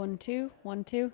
1-2, 1-2.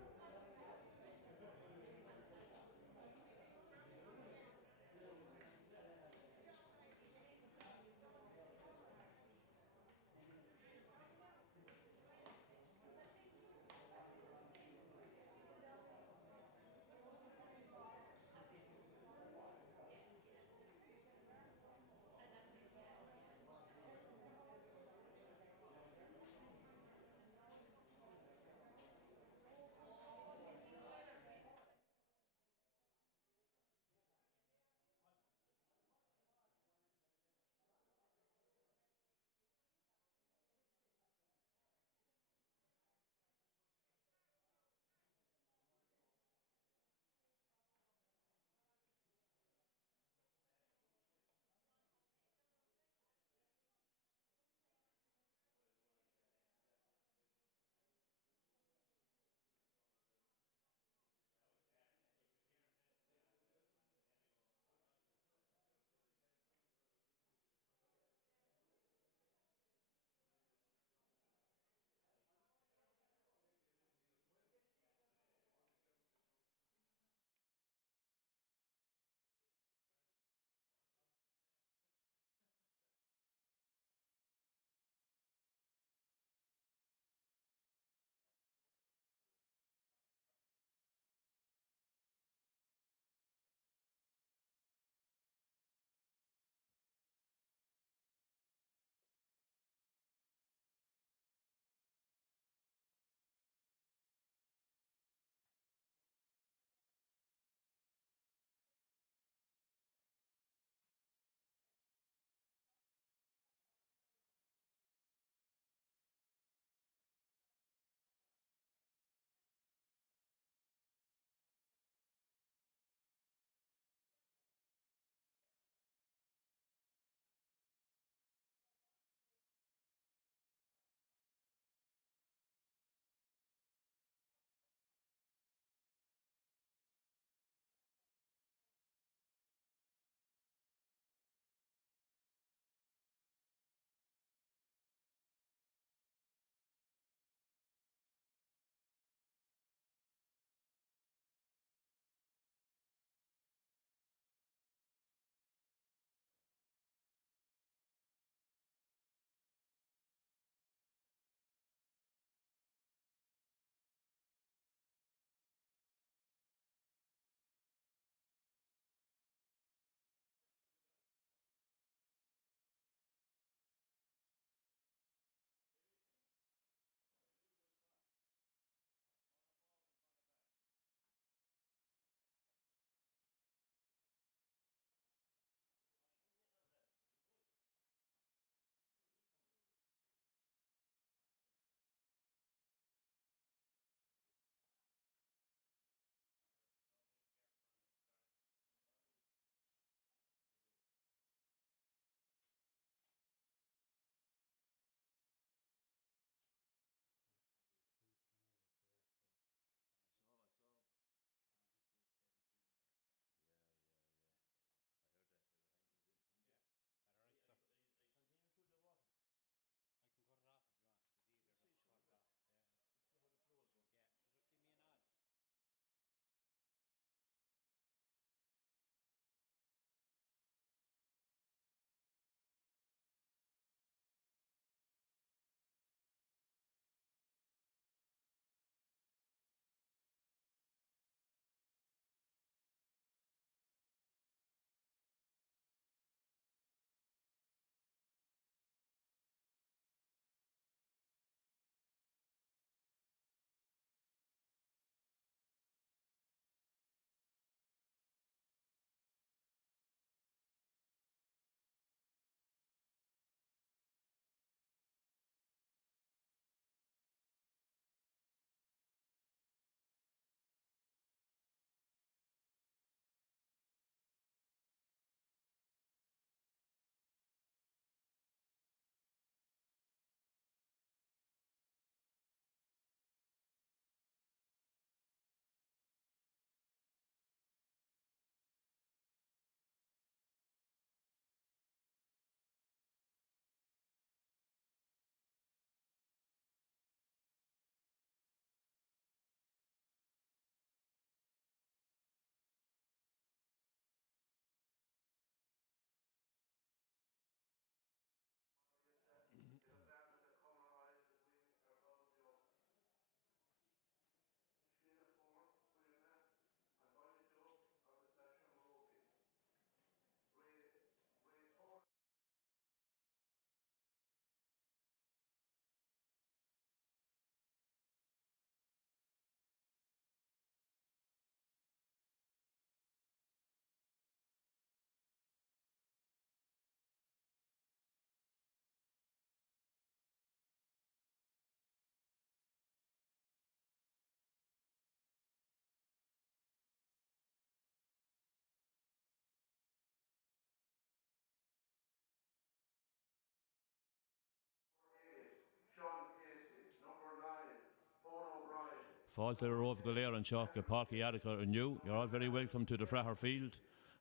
Fáilte Rove Galer and Chalk Parky Attica and you're all very welcome to the Fraher field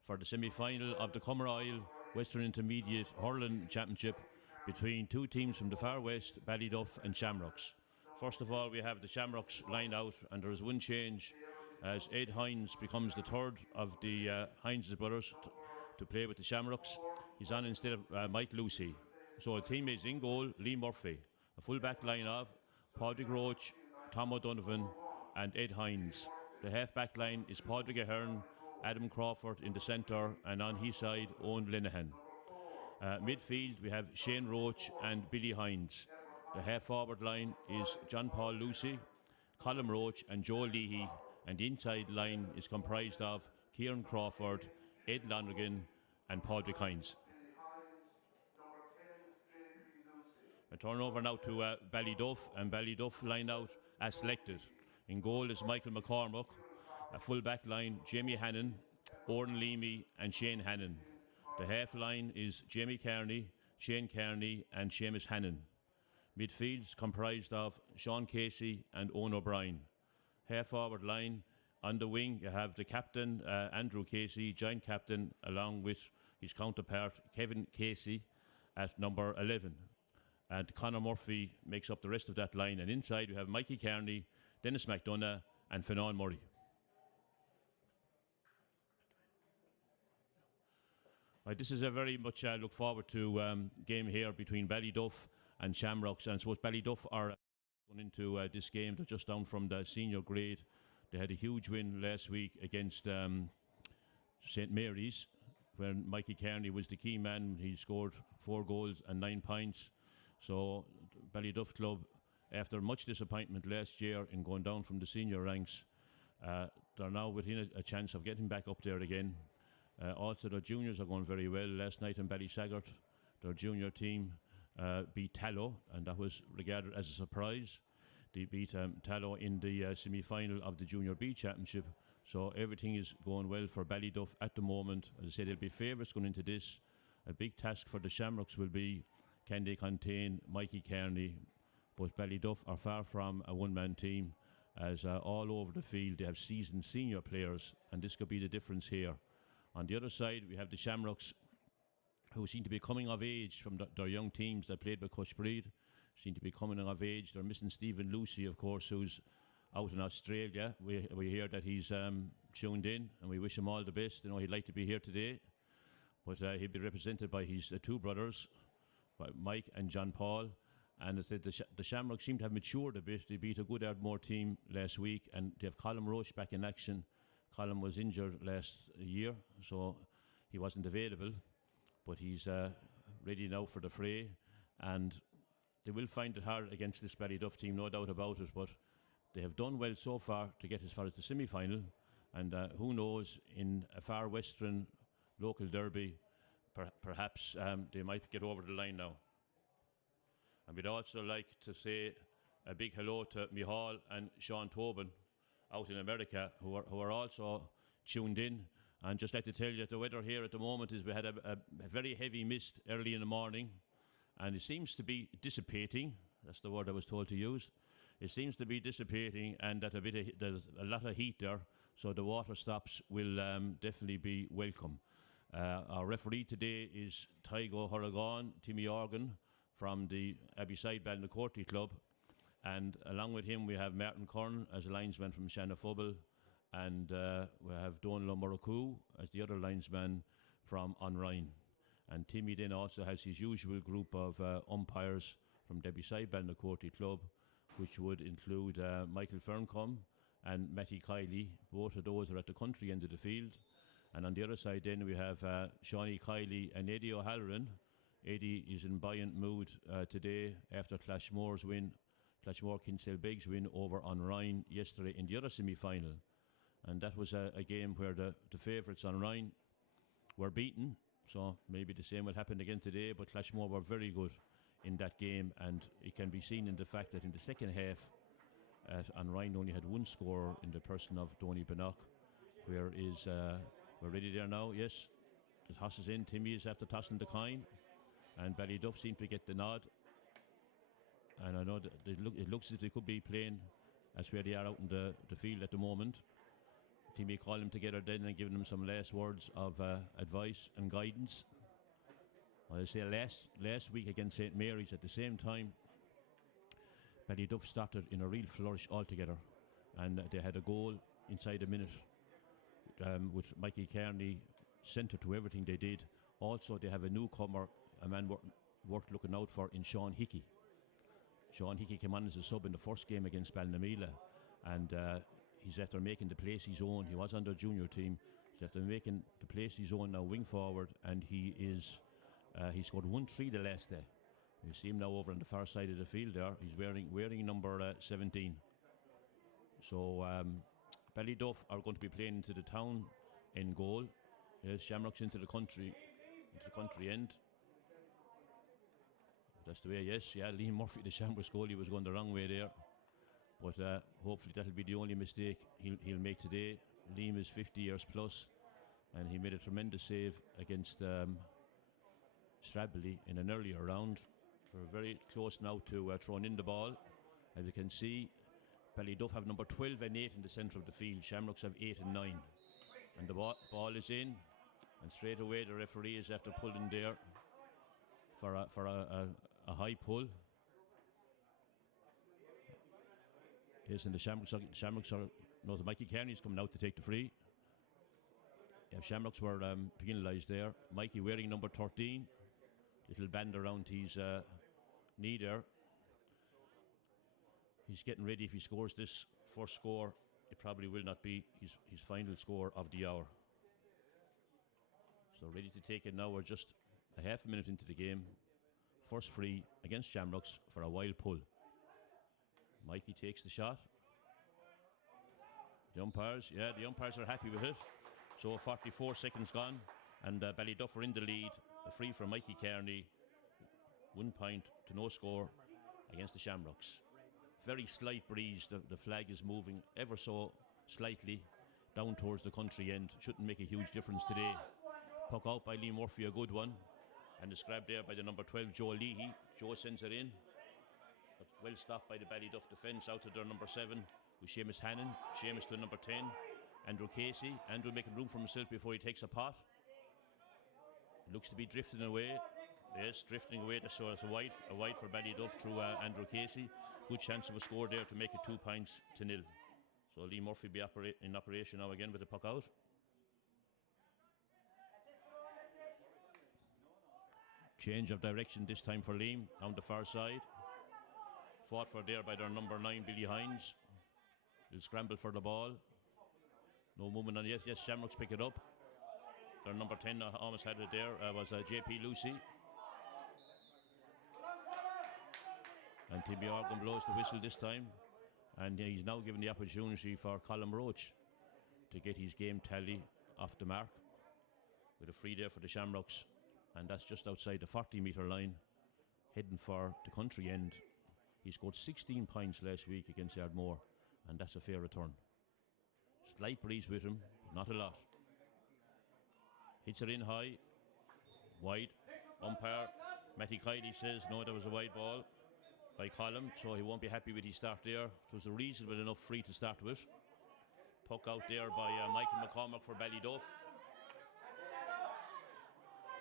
for the semi-final of the Cummer Western Intermediate Hurling Championship between two teams from the far west, Ballyduff and Shamrocks. First of all, we have the Shamrocks lined out, and there is one change as Ed Hines becomes the third of the Hines brothers to play with the Shamrocks. He's on instead of Mike Lucy. So the team is in goal, Lee Murphy. A full back line of Padraig Roach, Tom O'Donovan and Ed Hines. The half back line is Padraig Ahern, Adam Crawford in the centre, and on his side Owen Linehan. Midfield we have Shane Roach and Billy Hines. The half forward line is John Paul Lucy, Colin Roach and Joe Leahy, and the inside line is comprised of Kieran Crawford, Ed Lonergan and Padraig Hines. I turn over now to Ballyduff, and Ballyduff lined out as selected. In goal is Michael McCormack, a full back line Jamie Hannon, Oren Leamy and Shane Hannon. The half line is Jamie Kearney, Shane Kearney and Seamus Hannon. Midfield is comprised of Sean Casey and Owen O'Brien. Half forward line, on the wing you have the captain Andrew Casey, joint captain, along with his counterpart Kevin Casey at number 11. And Conor Murphy makes up the rest of that line, and inside we have Mikey Kearney, Dennis McDonough and Finan Murray. Right, this is a very much look forward to game here between Ballyduff and Shamrocks, and I suppose Ballyduff are going into this game. They're just down from the senior grade. They had a huge win last week against St Mary's, when Mikey Kearney was the key man. He scored 4 goals and 9 points. So Ballyduff Club, after much disappointment last year in going down from the senior ranks, they're now within a chance of getting back up there again. Also their juniors are going very well. Last night in Ballysaggart, their junior team beat Tallow, and that was regarded as a surprise. They beat Tallow in the semi-final of the Junior B Championship. So everything is going well for Ballyduff at the moment. As I said, they'll be favourites going into this. A big task for the Shamrocks will be, can they contain Mikey Kearney? But Ballyduff are far from a one-man team, as all over the field they have seasoned senior players, and this could be the difference here. On the other side we have the Shamrocks, who seem to be coming of age from their young teams that played with Coach Breed. Seem to be coming of age. They're missing Stephen Lucy, of course, who's out in Australia. We hear that he's tuned in, and we wish him all the best. You know, he'd like to be here today, but he'll be represented by his 2 brothers, by Mike and John Paul. And as I said, the Shamrocks seem to have matured a bit. They beat a good Ardmore team last week, and they have Colin Roach back in action. Colin was injured last year, so he wasn't available, but he's ready now for the fray. And they will find it hard against this Ballyduff team, no doubt about it, but they have done well so far to get as far as the semi-final, and who knows, in a far western local derby, perhaps they might get over the line now. And we'd also like to say a big hello to Mihal and Sean Tobin out in America, who are also tuned in. And just like to tell you that the weather here at the moment is, we had a very heavy mist early in the morning, and it seems to be dissipating. That's the word I was told to use. It seems to be dissipating, and that there's a lot of heat there, so the water stops will definitely be welcome. Our referee today is Tygo Huragan, Timmy Organ from the Abbeyside Ballynacorty Club, and along with him we have Martin Kern as a linesman from Shanafubble, and we have Donal Muraku as the other linesman from Onrine. And Timmy then also has his usual group of umpires from Abbeyside Ballynacorty Club, which would include Michael Ferncombe and Matty Kiley. Both of those are at the country end of the field. And on the other side then we have Shawnee Kiley and Eddie O'Halloran. Eddie is in buoyant mood today after Clashmore Kinsale Biggs win over Onrine yesterday in the other semi-final. And that was a game where the favourites Onrine were beaten, so maybe the same will happen again today, but Clashmore were very good in that game, and it can be seen in the fact that in the second half Onrine only had 1 scorer in the person of Donny Bannock. Where is we're ready there now, yes. The toss is in. Timmy is after tossing the coin, and Ballyduff seem to get the nod. And I know that it looks as if they could be playing That's where they are out in the field at the moment. The team call them together then and giving them some last words of advice and guidance. I'll say last week against St Mary's at the same time, Ballyduff started in a real flourish altogether, and they had a goal inside a minute, which Mikey Kearney centred to everything they did. Also, they have a newcomer, a man worth looking out for, in Sean Hickey. Sean Hickey came on as a sub in the first game against Ballynamila, and he's after making the place his own. He was on the junior team. He's after making the place his own now, wing forward, and he scored 1-3 the last day. You see him now over on the far side of the field there. He's wearing number 17. So Ballyduff are going to be playing into the town in goal. Shamrocks into the country end. That's the way, yes. Yeah, Liam Murphy, the Shamrocks goalie, was going the wrong way there. But hopefully that'll be the only mistake he'll make today. Liam is 50 years plus, and he made a tremendous save against Strably in an earlier round. We're very close now to throwing in the ball. As you can see, Ballyduff have number 12 and 8 in the centre of the field. Shamrocks have 8 and 9. And the ball is in, and straight away the referee is after pulling there for a high pull. Yes, and the Shamrocks are, no, Mikey Kearney's coming out to take the free. Yeah, Shamrocks were penalised there. Mikey wearing number 13. Little band around his knee there. He's getting ready. If he scores this first score, it probably will not be his final score of the hour. So ready to take it now. We're just a half a minute into the game. First free against Shamrocks for a wild pull. Mikey takes the shot. The umpires are happy with it. So 44 seconds gone, and Ballyduff are in the lead. A free from Mikey Kearney. 1 point to no score against the Shamrocks. Very slight breeze. The flag is moving ever so slightly down towards the country end. Shouldn't make a huge difference today. Puck out by Lee Murphy, a good one. And the scrap there by the number 12, Joe Leahy. Joe sends it in. But well stopped by the Ballyduff defence out to their number 7 with Seamus Hannon. Seamus to number 10, Andrew Casey. Andrew making room for himself before he takes a pot. Looks to be drifting away. Yes, drifting away. So it's a wide for Ballyduff through Andrew Casey. Good chance of a score there to make it 2 points to 0. So Lee Murphy be in operation now again with the puck out. Change of direction this time for Liam on the far side. Fought for there by their number 9, Billy Hines. They'll scramble for the ball. No movement on. Yes, Shamrocks pick it up. Their number 10 almost had it there. Was JP Lucy. And Timmy Organ blows the whistle this time. And he's now given the opportunity for Colin Roach to get his game tally off the mark. With a free there for the Shamrocks. And that's just outside the 40-metre line. Heading for the country end. He scored 16 points last week against Ardmore. And that's a fair return. Slight breeze with him, not a lot. Hits it in high. Wide. Umpire Matty Kiley says no, there was a wide ball by Colin, so he won't be happy with his start there. It was a reasonable enough free to start with. Puck out there by Michael McCormack for Ballyduff.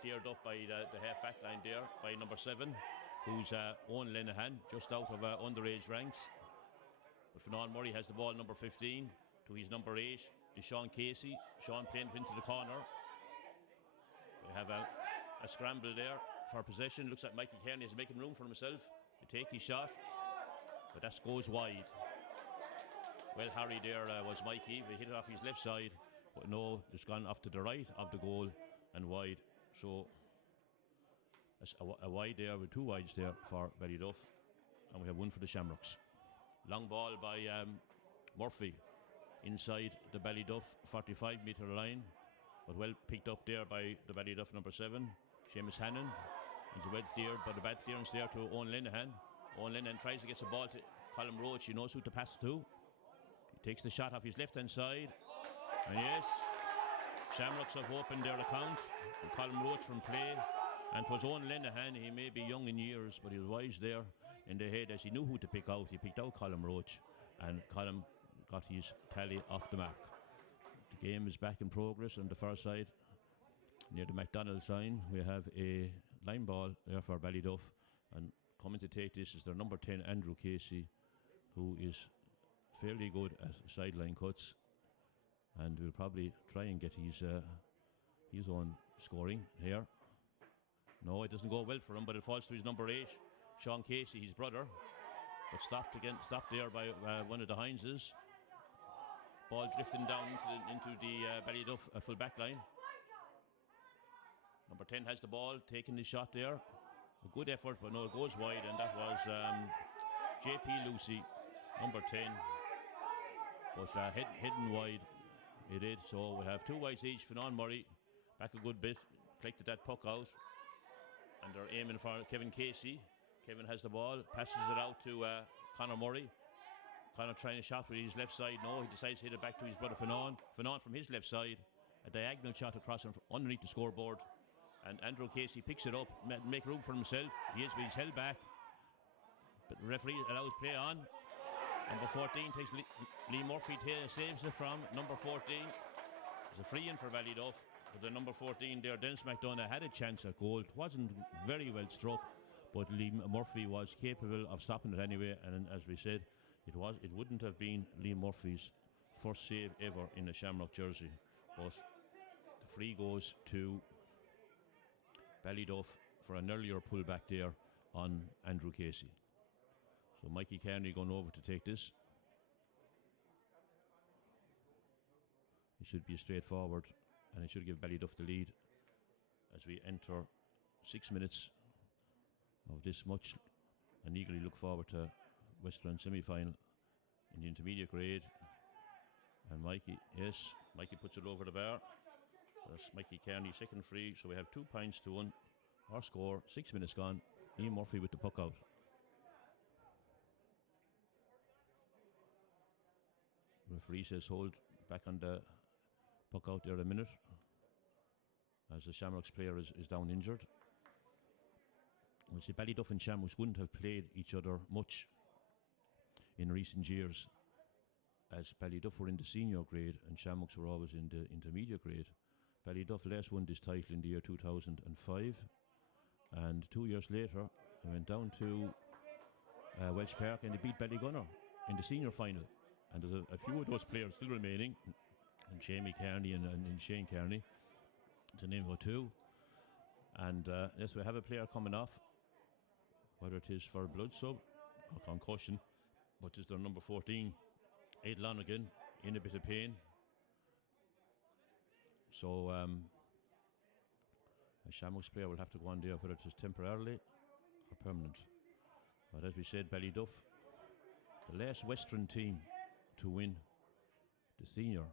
Cleared up by the half-back line there by number 7, who's Owen Lenihan, just out of underage ranks. But Fernand Murray has the ball, number 15, to his number 8 is Sean Casey. Sean playing it into the corner. We have a scramble there for possession. Looks like Mikey Kearney is making room for himself to take his shot, but that goes wide. Well, Harry there was Mikey. We hit it off his left side, but no, it's gone off to the right of the goal and wide. So that's a wide there with 2 wides there for Ballyduff, and we have 1 for the Shamrocks. Long ball by Murphy inside the Ballyduff 45-metre line, but well picked up there by the Ballyduff number 7, Seamus Hannon. He's well cleared, but a bad clearance there to Owen Lenihan. Owen Lenihan tries to get the ball to Colin Roach. He knows who to pass to. He takes the shot off his left-hand side, and yes, Shamrocks have opened their account. Colin Roach from play, and 'twas Owen Lenihan. He may be young in years, but he was wise there in the head as he knew who to pick out. He picked out Colin Roach, and Colin got his tally off the mark. The game is back in progress on the far side. Near the McDonald's sign, we have a line ball there for Ballyduff, and coming to take this is their number 10, Andrew Casey, who is fairly good at sideline cuts, and will probably try and get his own scoring here. No, it doesn't go well for him, but it falls to his number 8, Sean Casey, his brother, but stopped there by one of the Hineses. Ball drifting down into the Ballyduff full back line. Number 10 has the ball, taking the shot there. A good effort, but no, it goes wide, and that was JP Lucy, number 10. Was hidden wide. It did. So we have 2 wides each. Finan Murray back a good bit, collected that puck out, and they're aiming for Kevin Casey. Kevin has the ball, passes it out to Conor Murray. Conor trying a shot with his left side. No, he decides to hit it back to his brother Finan. Finan from his left side, a diagonal shot across underneath the scoreboard. And Andrew Casey picks it up, make room for himself. He's held back, but the referee allows play on. Number 14 takes Lee Murphy, saves it from number 14. It's a free in for Ballyduff. But the number 14 there, Dennis McDonough, had a chance at goal. It wasn't very well struck, but Lee Murphy was capable of stopping it anyway. And as we said, it wouldn't have been Lee Murphy's first save ever in a Shamrock jersey. But the free goes to Ballyduff for an earlier pullback there on Andrew Casey. So Mikey Kearney going over to take this. It should be straightforward, and it should give Ballyduff the lead as we enter 6 minutes of this much, and eagerly look forward to Western semi-final in the intermediate grade. And Mikey puts it over the bar. That's Mikey Kearney, second free. So we have 2 points to 1. Our score, 6 minutes gone. Lee Murphy with the puck out. Referee says hold back on the puck out there a minute, as the Shamrocks player is down injured. We see Ballyduff and Shamrocks wouldn't have played each other much in recent years, as Ballyduff were in the senior grade and Shamrocks were always in the intermediate grade. Ballyduff last won this title in the year 2005, and 2 years later they went down to Welsh Park and they beat Ballygunner in the senior final. And there's a few of those players still remaining, and Jamie Kearney and Shane Kearney, to name about 2. And yes, we have a player coming off, whether it is for blood sub or concussion, but it's their number 14, Ed Lonergan, in a bit of pain. So a Shamrocks player will have to go on there, whether it is temporarily or permanent. But as we said, Ballyduff, the last Western team to win the senior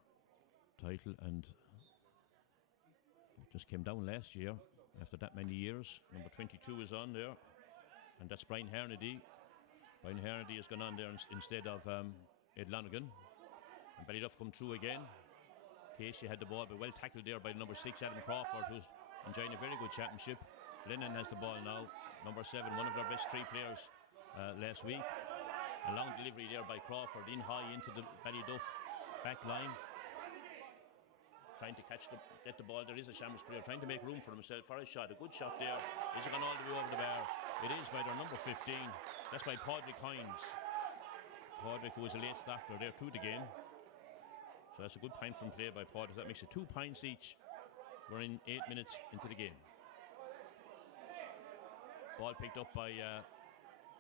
title, and just came down last year after that many years. Number 22 is on there, and that's Brian Hernady. Brian Hernady has gone on there instead of Ed Lonergan. And Ballyduff come through again. Casey had the ball, but well tackled there by number 6, Adam Crawford, who's enjoying a very good championship. Lennon has the ball now, number 7, one of their best 3 players last week. A long delivery there by Crawford, in high into the Ballyduff back line. Trying to get the ball. There is a Shamrocks player trying to make room for himself for a shot. A good shot there. Is it gone all the way over the bar? It is by their number 15. That's by Padraig Hines. Padraig, who was a late starter there to the game. So that's a good point from play by Padraig. That makes it 2 points each. We're in 8 minutes into the game. Ball picked up by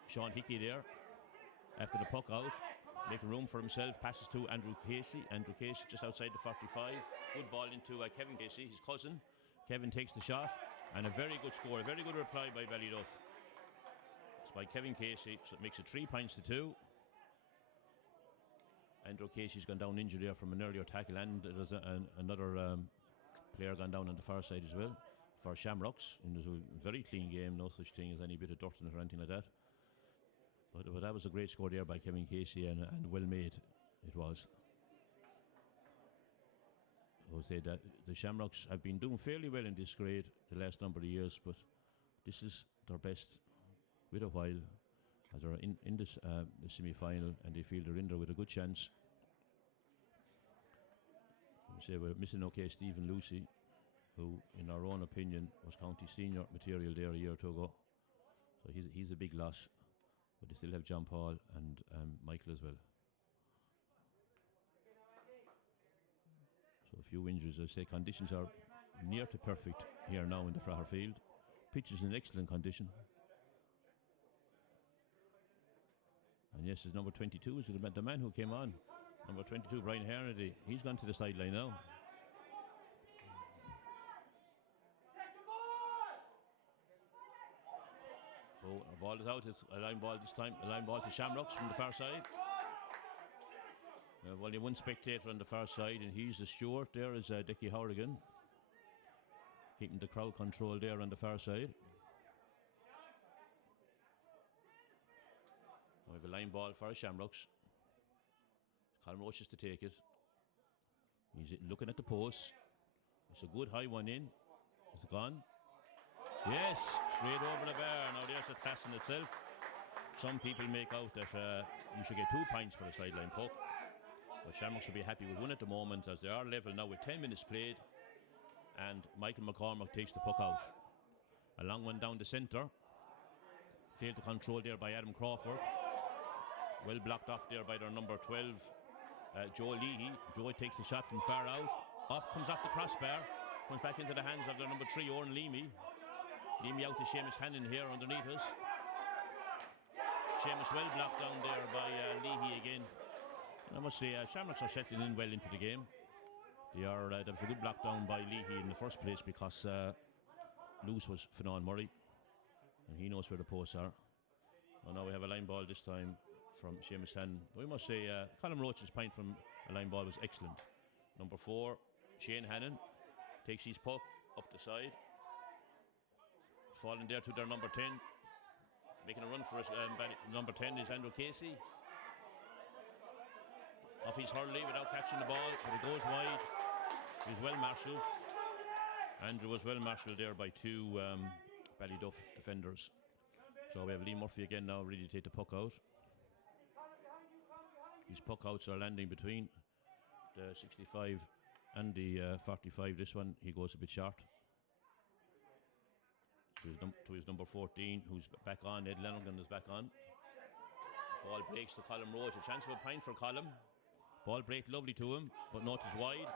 Sean Hickey there after the puck out, making room for himself. Passes to Andrew Casey. Andrew Casey just outside the 45. Good ball into Kevin Casey, his cousin. Kevin takes the shot, and a very good score, a very good reply by Ballyduff. It's by Kevin Casey, so it makes it 3 points to 2. Andrew Casey's gone down injured there from an earlier tackle, and there's another player gone down on the far side as well for Shamrocks. And there's a very clean game, no such thing as any bit of dirt in it or anything like that. But that was a great score there by Kevin Casey, and well made it was. I would say that the Shamrocks have been doing fairly well in this grade the last number of years, but this is their best with a while. as they're in this the semi-final, and they feel they're in there with a good chance. We say we're missing Stephen Lucy, who in our own opinion was county senior material there a year or two ago, so he's a big loss, but they still have John Paul and Michael as well. So a few injuries. I say conditions are near to perfect here now in the Fraher field. Pitch is in excellent condition. And yes, it's number 22 is the man who came on. Number 22, Brian Hernady. He's gone to the sideline now. So our ball is out. It's a line ball this time. A line ball to Shamrocks from the far side. We have only one spectator on the far side, and he's the steward. There is Dickie Horrigan, keeping the crowd control there on the far side. We have a line ball for Shamrocks. Colin Roach is to take it. He's looking at the post. It's a good high one in. Is it gone? Yes, straight over the bar. Now there's a class in itself. Some people make out that you should get 2 points for the sideline puck. But Shamrocks will be happy with one at the moment, as they are level now with 10 minutes played. And Michael McCormack takes the puck out. A long one down the centre. Failed to control there by Adam Crawford. Well blocked off there by their number 12, Joe Leahy. Joe takes the shot from far out. Comes off the crossbar. Comes back into the hands of their number 3, Oren Leamy. Leamy out to Seamus Hannon here underneath us. Seamus well blocked down there by Leahy again. And I must say, Shamrocks are settling in well into the game. There was a good block down by Leahy in the first place, because loose was Finan Murray, and he knows where the posts are. And now we have a line ball this time from Seamus Hannon. We must say Colin Roach's point from a line ball was excellent. Number 4, Shane Hannon, takes his puck up the side. Falling there to their number 10. Making a run for us. Number 10 is Andrew Casey. Off his hurley without catching the ball, but it goes wide. He's well marshalled. Andrew was well marshalled there by 2 Ballyduff defenders. So we have Lee Murphy again now, ready to take the puck out. His puck outs are landing between the 65 and the 45. This one, he goes a bit short. To his number 14, who's back on. Ed Lanigan is back on. Ball breaks to Colin Roach. A chance for a point for Colin. Ball break lovely to him, but notice wide.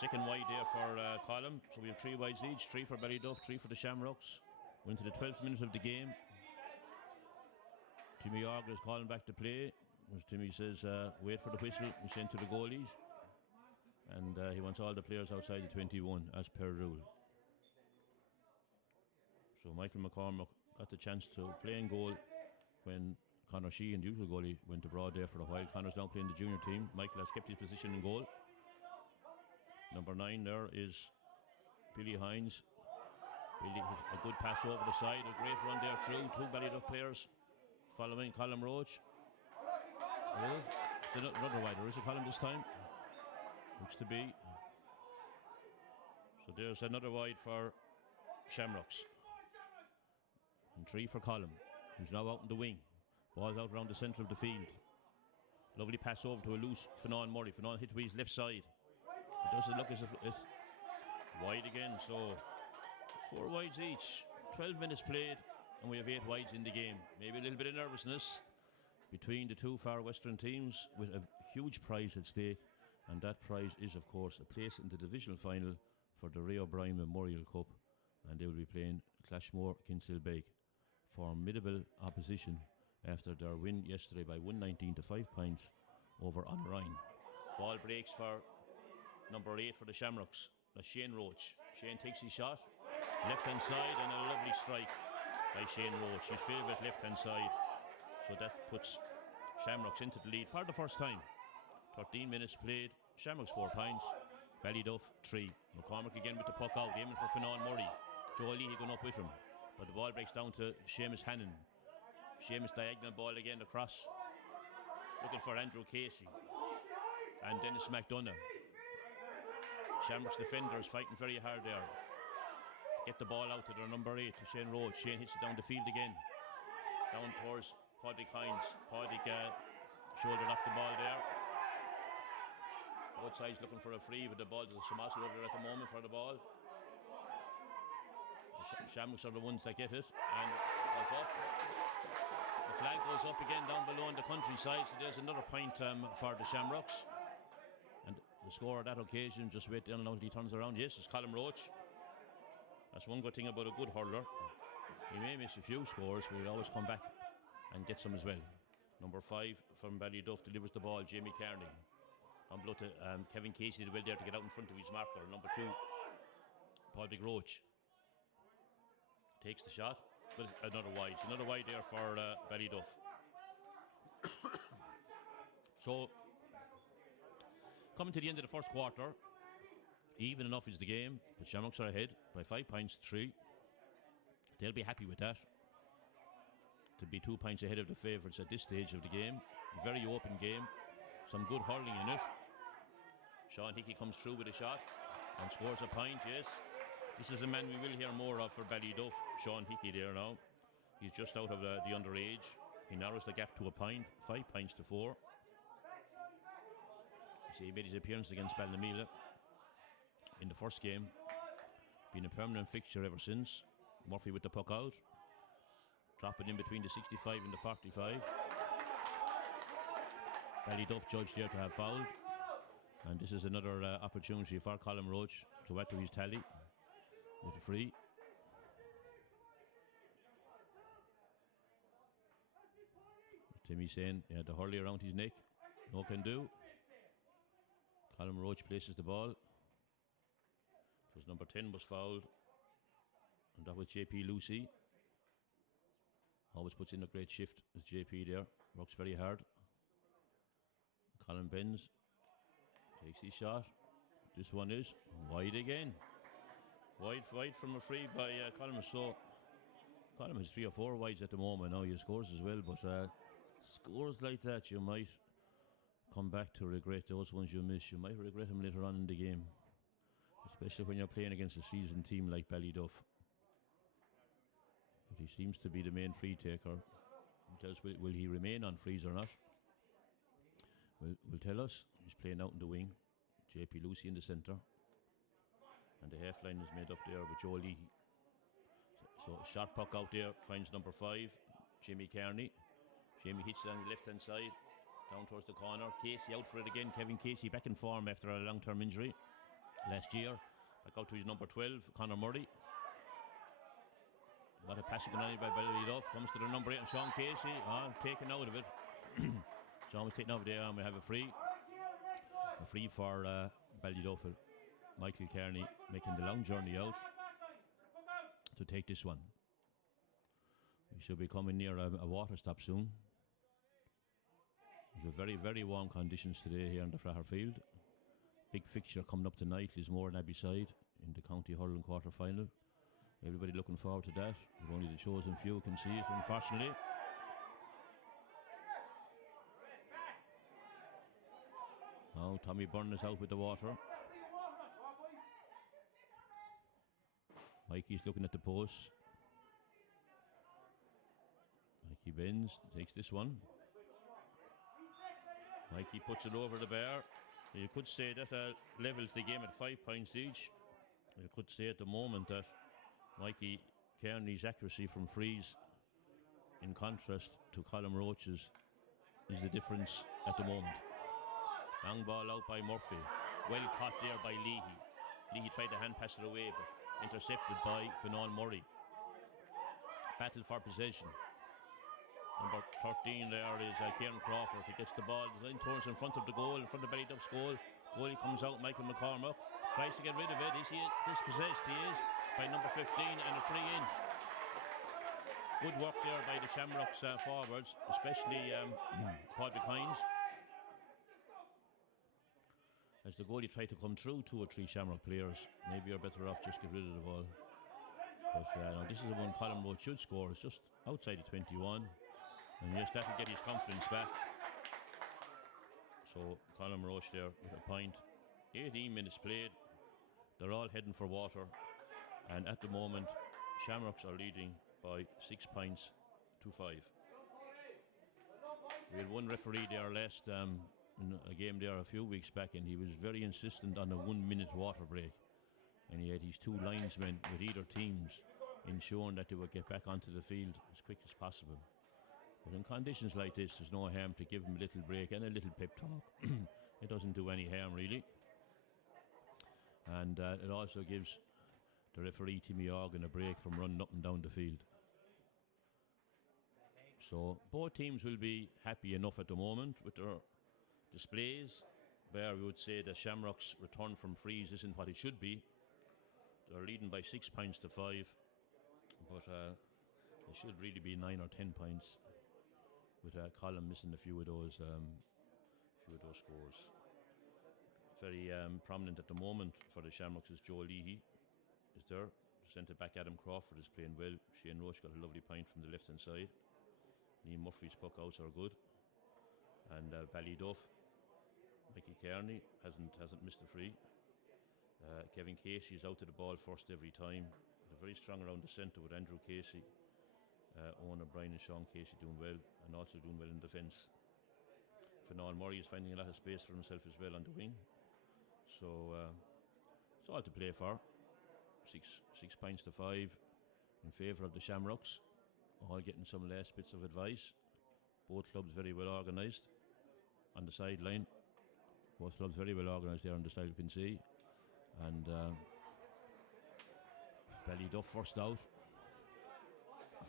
Second wide there for Colin. So we have 3 wides each. 3 for Ballyduff, 3 for the Shamrocks. We're into the 12th minute of the game. Timmy Ogre is calling back to play. As Timmy says, wait for the whistle and send to the goalies. And he wants all the players outside the 21 as per rule. So Michael McCormack got the chance to play in goal when Conor Sheehan, the usual goalie, went abroad there for a while. Conor's now playing the junior team. Michael has kept his position in goal. Number 9 there is Billy Hines. Billy, a good pass over the side. A great run there through. 2 Ballyduff players following Colin Roach. It's another wider. Is it Colin this time? Looks to be. So there's another wide for Shamrocks. And 3 for Colin, who's now out in the wing. Ball's out around the centre of the field. Lovely pass over to a loose Finan Murray. Finan hit with his left side. It doesn't look as if it's wide again. So 4 wides each. 12 minutes played, and we have 8 wides in the game. Maybe a little bit of nervousness between the 2 far western teams, with a huge prize at stake. And that prize is, of course, a place in the divisional final for the Ray O'Brien Memorial Cup. And they will be playing Clashmore Kinsale-Beg. Formidable opposition after their win yesterday by 119 to 5 points over Onrine. Ball breaks for number 8 for the Shamrocks. That's Shane Roach. Shane takes his shot. Left hand side, and a lovely strike by Shane Roach. His favourite left hand side. So that puts Shamrocks into the lead for the first time. 13 minutes played. Shamrocks 4 points. Ballyduff 3. McCormack again with the puck out, aiming for Finan Murray. Joe Leahy going up with him. But the ball breaks down to Seamus Hannon. Seamus diagonal ball again across. Looking for Andrew Casey. And Dennis McDonough. Shamrocks defenders fighting very hard there. Get the ball out to their number 8, to Shane Roach. Shane hits it down the field again. Down towards Padraig Hines. Padraig shouldered off the ball there. Both sides looking for a free, but the ball to Shamrocks over there at the moment for the ball. Shamrocks are the ones that get it, and it's up. The flag goes up again down below on the countryside, so there's another point for the Shamrocks. And the score at that occasion, just wait down until he turns around. Yes, it's Colm Roach. That's one good thing about a good hurler. He may miss a few scores, but he'll always come back and get some as well. Number 5 from Ballyduff delivers the ball, Jamie Kearney. On below to Kevin Casey did well there to get out in front of his marker. Number 2, Padraig Roach takes the shot, but another wide there for Ballyduff. So coming to the end of the first quarter, even enough is the game. The Shamrocks are ahead by 5 points to 3. They'll be happy with that, to be 2 points ahead of the favourites at this stage of the game. Very open game, some good hurling in it. Sean Hickey comes through with a shot and scores a point. Yes, this is a man we will hear more of for Ballyduff. Sean Hickey there now. He's just out of the underage. He narrows the gap to a point, 5 points to 4. See, he made his appearance against Ballymena in the first game. Been a permanent fixture ever since. Murphy with the puck out, dropping in between the 65 and the 45. Ballyduff judged there to have fouled, and this is another opportunity for Colm Roach to add to his tally with a free. Timmy saying, yeah, the hurley around his neck, no can do. Colm Roach places the ball. It was number 10 was fouled, and that was JP Lucy. Always puts in a great shift as JP there, works very hard. Colin bends, takes his shot. This one is wide again. Wide from a free by Colin. So Colin has 3 or 4 wides at the moment now. He scores as well, but scores like that you might come back to regret those ones you miss. You might regret them later on in the game, especially when you're playing against a seasoned team like Ballyduff. But he seems to be the main free taker. Tell us, will he remain on frees or not? Will tell us. He's playing out in the wing. JP Lucy in the centre, and the half line is made up there with Joe Leahy. So shot puck out there, finds number 5, Jamie Kearney. Jamie hits it on the left hand side, down towards the corner. Casey out for it again. Kevin Casey back in form after a long term injury last year. Back out to his number 12, Conor Murray. Got a passing on by Ballyduff. Comes to the number 8 and Sean Casey. Taken out of it. Sean was taken out of there, and we have a free. A free for Ballyduff. Michael Kearney making the long journey out to take this one. We should be coming near a water stop soon. There's a very, very warm conditions today here in the Fraher field. Big fixture coming up tonight, Lismore and Abbeyside in the County Hurling quarter final. Everybody looking forward to that, but only the chosen few can see it, unfortunately. Now Tommy Byrne is out with the water. Mikey's looking at the post. Mikey bends, takes this one. Mikey puts it over the bar. You could say that levels the game at 5 points each. You could say at the moment that Mikey Kearney's accuracy from frees, in contrast to Colm Roach's, is the difference at the moment. Long ball out by Murphy. Well caught there by Leahy. Leahy tried to hand pass it away, but intercepted by Fionnán Murray. Battle for possession. Number 13 there is Kieran Crawford. He gets the ball, design towards in front of the goal, in front of Ballyduff's goal. Goalie comes out, Michael McCormack. Tries to get rid of it. Is he dispossessed? He is, by number 15, and a free in. Good work there by the Shamrocks forwards, especially Padraig Hines. As the goalie tried to come through 2 or 3 Shamrock players, maybe you're better off just get rid of the ball. But no, this is the one Colm Roach should score. It's just outside the 21. And yes, that will get his confidence back. So Colm Roach there with a point. 18 minutes played. They're all heading for water. And at the moment, Shamrocks are leading by 6 points to 5. We had one referee there last in a game there a few weeks back, and he was very insistent on a 1 minute water break. And he had his two linesmen with either teams ensuring that they would get back onto the field as quick as possible. But in conditions like this, there's no harm to give them a little break and a little pep talk. It doesn't do any harm, really. And it also gives the referee, Timmy Organ, a break from running up and down the field. So both teams will be happy enough at the moment with their displays. Where we would say the Shamrocks' return from freeze isn't what it should be. They're leading by 6 points to 5, but it should really be 9 or 10 points, with Colin missing a few of those scores. Very prominent at the moment for the Shamrocks is Joe Leahy is there. Centre back Adam Crawford is playing well. Shane Roche got a lovely point from the left hand side. Liam Murphy's puck outs are good, and Ballyduff, Mickey Kearney hasn't missed a free. Kevin Casey is out to the ball first every time. They're very strong around the centre with Andrew Casey, Owen O'Brien and Sean Casey doing well, and also doing well in defence. Fernand Murray is finding a lot of space for himself as well on the wing. So it's all to play for. 6 points to 5 in favour of the Shamrocks. All getting some last bits of advice. Both clubs very well organised on the sideline. Both clubs very well organised there on the side, you can see. And Ballyduff first out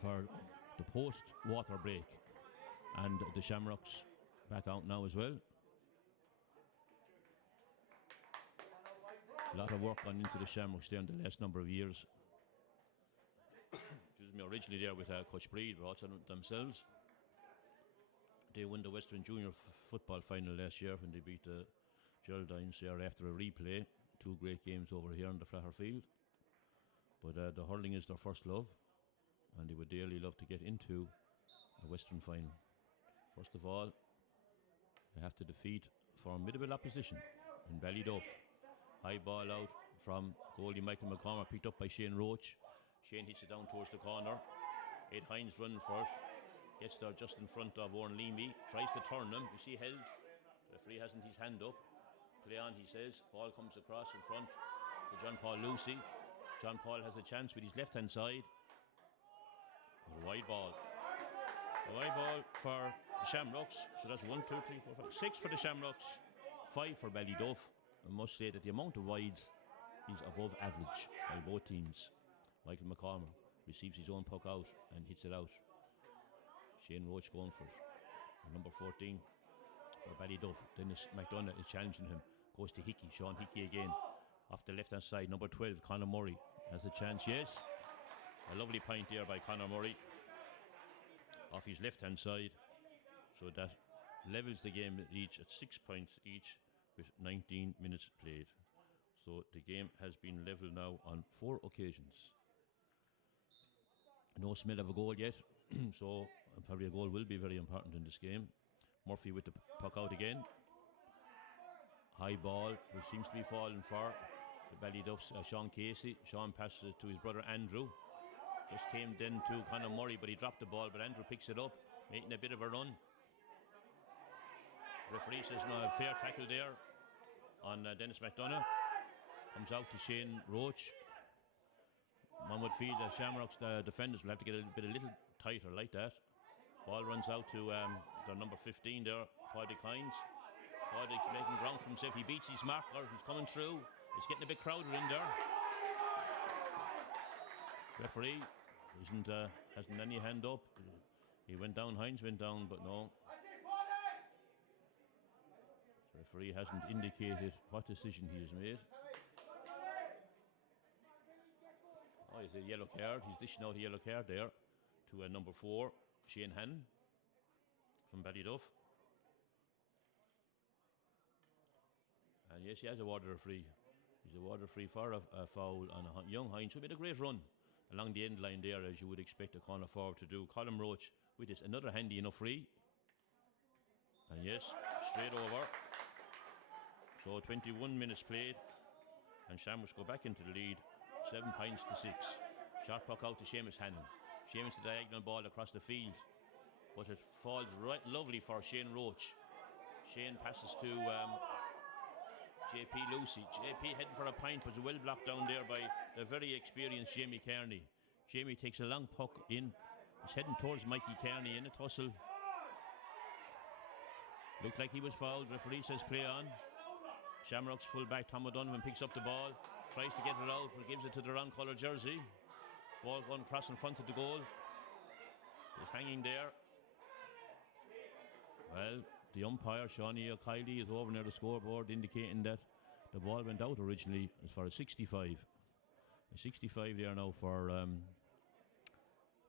for the post-water break. And the Shamrocks back out now as well. A lot of work gone into the Shamrocks there in the last number of years. Originally there with Coach Breed, but also themselves. They won the Western Junior football final last year when they beat the Geraldines there after a replay. 2 great games over here on the Fraher field. But the hurling is their first love, and they would dearly love to get into a Western final. First of all, they have to defeat formidable opposition in Ballyduff. High ball out from goalie Michael McCormack, picked up by Shane Roach. Shane hits it down towards the corner. Ed Hines running for it. Gets there just in front of Warren Leamy. Tries to turn him. You see held. The referee hasn't his hand up. Play on, he says. Ball comes across in front to John Paul Lucy. John Paul has a chance with his left hand side. A wide ball. A wide ball for the Shamrocks. So that's 1, 2, 3, 4, 5, 6 for the Shamrocks. 5 for Ballyduff. I must say that the amount of wides is above average by both teams. Michael McCormack receives his own puck out and hits it out. Shane Roach going for it. And number 14 for Ballyduff. Dennis McDonough is challenging him. Goes to Hickey. Sean Hickey again. Off the left hand side. Number 12, Conor Murray has a chance. Yes. A lovely point there by Conor Murray. Off his left hand side. So that levels the game each at 6 points each with 19 minutes played. So the game has been level now on 4 occasions. No smell of a goal yet, so probably a goal will be very important in this game. Murphy with the puck out again. High ball, which seems to be falling for the Ballyduff's Sean Casey. Sean passes it to his brother Andrew. Just came then to Conor Murray, but he dropped the ball, but Andrew picks it up, making a bit of a run. Referee says no, fair tackle there on Dennis McDonough. Comes out to Shane Roach. One would feel the Shamrocks defenders will have to get a little tighter like that. Ball runs out to their number 15 there, Padraig Hines. Padraig's making ground for himself. He beats his marker. He's coming through. It's getting a bit crowded in there. Referee hasn't any hand up. He went down. Hines went down, but no. The referee hasn't indicated what decision he has made. Oh, it's a yellow card. He's dishing out a yellow card there to number 4, Shane Hannon from Ballyduff. And yes, he has awarded a free. He's awarded free for a foul on a young Hines who made a great run along the end line there, as you would expect a corner forward to do. Colin Roach with this, another handy enough free. And yes, straight over. So 21 minutes played, and Shamrocks go back into the lead. 7 points to 6. Shot puck out to Seamus Hannon. Seamus the diagonal ball across the field. but it falls right lovely for Shane Roach. Shane passes to JP Lucy. JP heading for a point, but well blocked down there by the very experienced Jamie Kearney. Jamie takes a long puck in. He's heading towards Mikey Kearney in a tussle. Looked like he was fouled. Referee says play on. Shamrocks fullback Tom O'Donovan picks up the ball, tries to get it out, but gives it to the wrong colour jersey. Ball going across in front of the goal. It's hanging there. Well, the umpire, Shawnee O'Kiley, is over near the scoreboard indicating that the ball went out originally as far as 65. A 65 there now for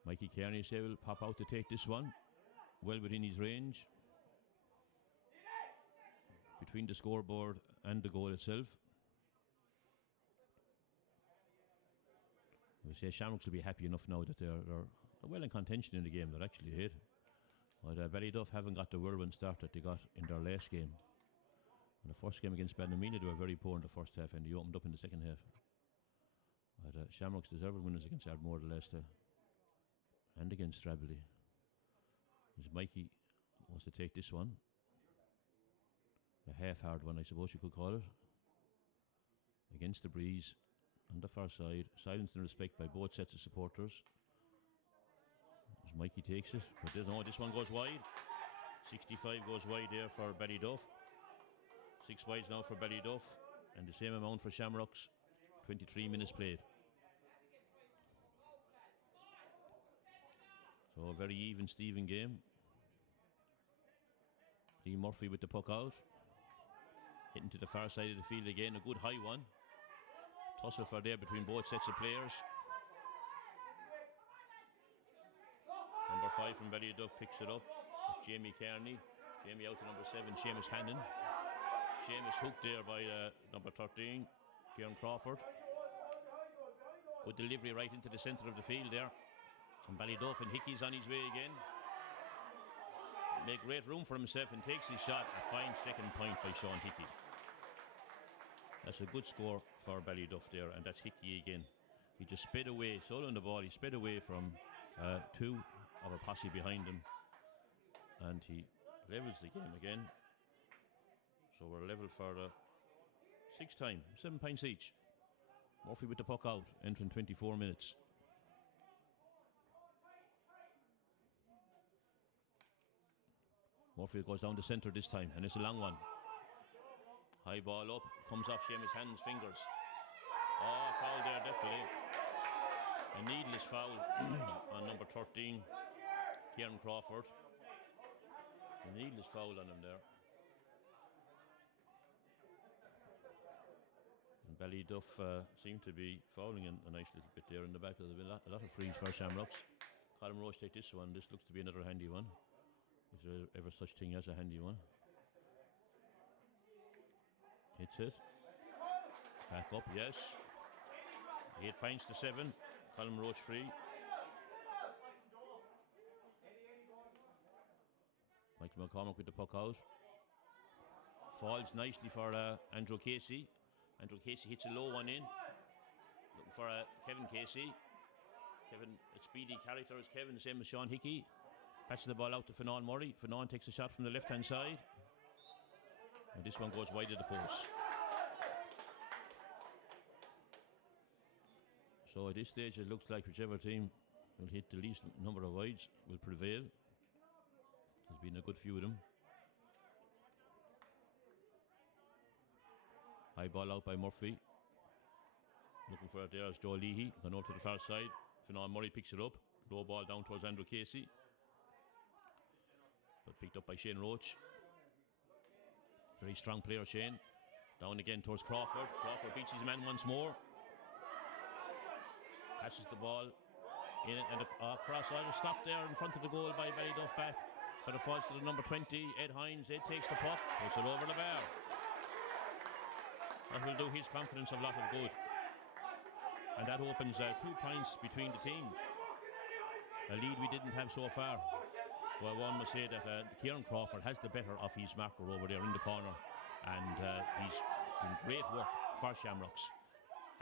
Mikey Kearney. So will pop out to take this one. Well within his range. Between the scoreboard and the goal itself. I would say Shamrocks will be happy enough now that they're well in contention in the game. They're actually ahead. But Ballyduff haven't got the whirlwind start that they got in their last game. In the first game against Ballymena, they were very poor in the first half and they opened up in the second half. But Shamrocks deserved winners against Ardmore the last and against Stradbally. As Mikey wants to take this one. A half-hard one, I suppose you could call it. Against the breeze, on the far side. Silence and respect by both sets of supporters. As Mikey takes it. But no, this one goes wide. 65 goes wide there for Ballyduff. 6 wides now for Ballyduff. And the same amount for Shamrocks. 23 minutes played. So a very even Steven game. Lee Murphy with the puck out. Hitting to the far side of the field again, a good high one. Tussle for there between both sets of players. Number 5 from Ballyduff picks it up. Jamie Kearney. Jamie out to number 7, Seamus Hannon. Seamus hooked there by number 13, Kieran Crawford. Good delivery right into the centre of the field there. And Ballyduff, and Hickey's on his way again. Make great room for himself and takes his shot. A fine second point by Sean Hickey. That's a good score for Ballyduff there, and that's Hickey again. He just sped away, solo on the ball, he sped away from 2 of a posse behind him. And he levels the game again. So we're level for the 6th time, 7 points each. Murphy with the puck out, entering 24 minutes. Murphy goes down the centre this time, and it's a long one. High ball up, comes off Seamus Hannon's fingers. Oh, foul there, definitely. A needless foul on number 13, Kieran Crawford. A needless foul on him there. And Ballyduff seem to be fouling a nice little bit there in the back. There's been a lot of frees for Shamrocks. Colin Roche take this one. This looks to be another handy one. Is there ever such thing as a handy one? Hits it. Back up, yes. 8 points to 7. Colin Roach free. Michael McCormick with the puck out. Falls nicely for Andrew Casey. Andrew Casey hits a low one in. Looking for Kevin Casey. Kevin, a speedy character as Kevin, same as Sean Hickey. Passes the ball out to Finan Murray. Finan takes a shot from the left-hand side. And this one goes wide of the post. So at this stage, it looks like whichever team will hit the least number of wides will prevail. There's been a good few of them. High ball out by Murphy. Looking for it there as Joe Leahy. Gone over to the far side. Finan Murray picks it up. Low ball down towards Andrew Casey. But picked up by Shane Roach. Very strong player, Shane. Down again towards Crawford. Crawford beats his man once more. Passes the ball in and across. Just stopped there in front of the goal by Ballyduff back. But it falls to the number 20, Ed Hines. Ed takes the puck, puts it over the bar. That will do his confidence a lot of good. And that opens 2 points between the teams. A lead we didn't have so far. Well, one must say that Kieran Crawford has the better of his marker over there in the corner. And he's doing great work for Shamrocks.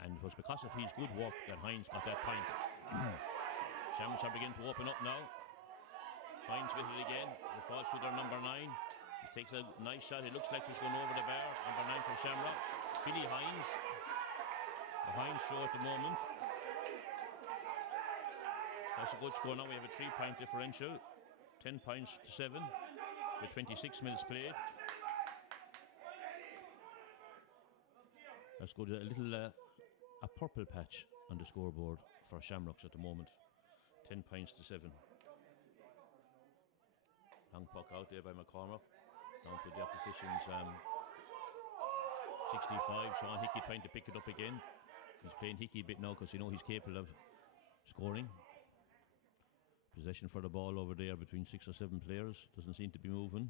And it was because of his good work that Hines got that point. Shamrocks are beginning to open up now. Hines with it again. It falls to their number 9. He takes a nice shot. It looks like he's going over the bar. Number 9 for Shamrock. Billy Hines. The Hines show at the moment. That's a good score now. We have a 3-point differential. 10 points to 7 with 26 minutes played. Let's go to a little a purple patch on the scoreboard for Shamrocks at the moment. 10 points to 7. Long puck out there by McCormack. Down to the opposition's 65. Sean Hickey trying to pick it up again. He's playing Hickey a bit now because he's capable of scoring. Possession for the ball over there between 6 or 7 players. Doesn't seem to be moving.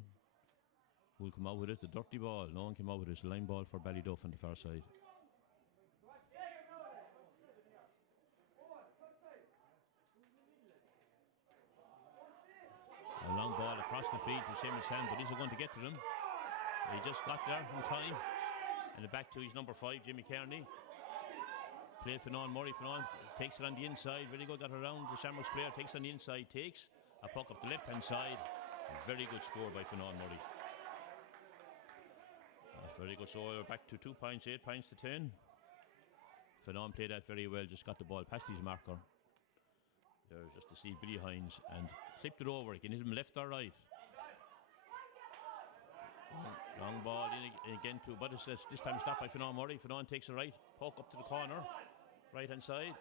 Who'll come out with it? The dirty ball. No one came out with it. It's a line ball for Ballyduff on the far side. A long ball across the field to Seamus Hand, but is it going to get to them? He just got there in time. And back to his number 5, Jimmy Kearney. Play Finan Murray. Finan takes it on the inside. Very good. Got around the Shamrocks player. Takes on the inside. Takes a puck up the left hand side. Very good score by Finan Murray. Very good. So we're back to 2 points, 8 points to 10. Finan played that very well. Just got the ball past his marker. There's just to see Billy Hines and flipped it over. He can hit him left or right. Long ball in again to, but it's this time stopped by Finan Murray. Finan takes a right, poke up to the corner, right hand side.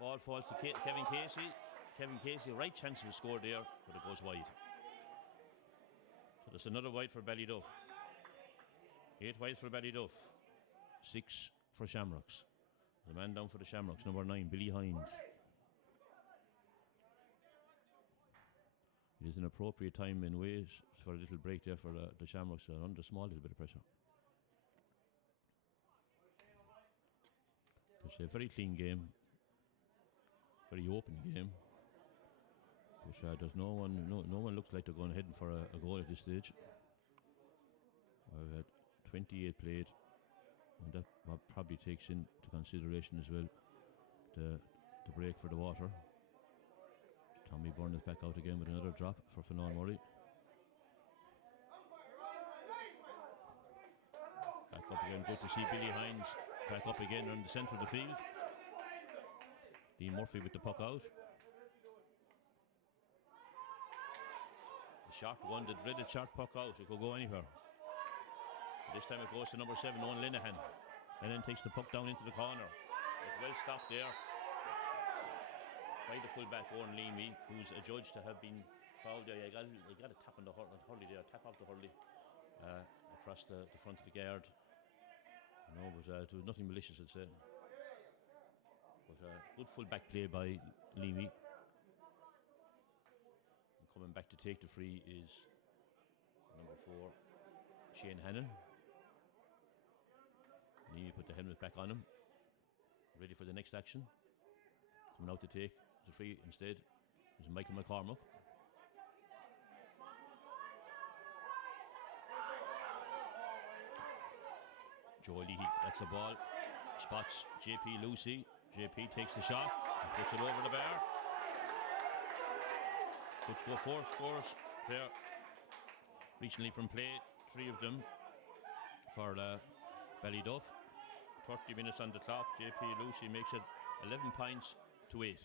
Ball falls to Kevin Casey. Kevin Casey, right chance to score there, but it goes wide. So there's another wide for Ballyduff. 8 wides for Ballyduff. 6 for Shamrocks. The man down for the Shamrocks, number 9, Billy Hines. It is an appropriate time in ways for a little break there for the Shamrocks. They're under a small little bit of pressure. It's a very clean game, very open game. But there's no one looks like they're going heading for a goal at this stage. We've had 28 played, and that probably takes into consideration as well the break for the water. Tommy Byrne is back out again with another drop for Finan Murray. Back up again, good to see Billy Hines back up again on the centre of the field. Dean Murphy with the puck out. The short one, the dreaded short puck out. It could go anywhere. This time it goes to number 7, Owen Linehan. And then takes the puck down into the corner. It's well stopped there by the fullback Owen Leamy, who's adjudged to have been fouled there. You got a tap on the Hurley there, tap off the Hurley across the front of the guard. No, but there was nothing malicious, I'd say. But good fullback play by Leamy. And coming back to take the free is number 4, Shane Hannon. Leamy put the helmet back on him, ready for the next action. Coming out to take the free instead is Michael McCormack. Joe Leahy, that's the ball. Spots JP Lucy. JP takes the shot and puts it over the bar. Could go 4 scores there recently from play, 3 of them for Ballyduff. 30 minutes on the clock. JP Lucy makes it 11 points to 8.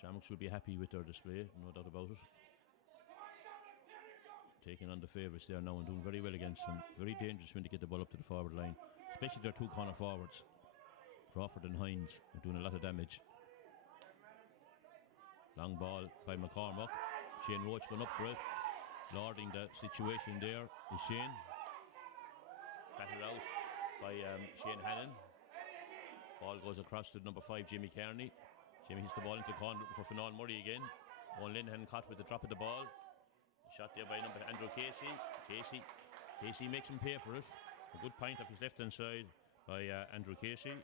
Shamrocks will be happy with their display, no doubt about it. Taking on the favourites there now and doing very well against them. Very dangerous when they get the ball up to the forward line, especially their 2 corner forwards. Crawford and Hines are doing a lot of damage. Long ball by McCormack. Shane Roach going up for it. Lording the situation there is Shane. Batted out by Shane Hannon. Ball goes across to number 5, Jimmy Kearney. Jimmy hits the ball into the corner for Finan Murray again. Owen Linehan caught with the drop of the ball. Shot there by number Andrew Casey. Casey makes him pay for it. A good point off his left hand side by Andrew Casey.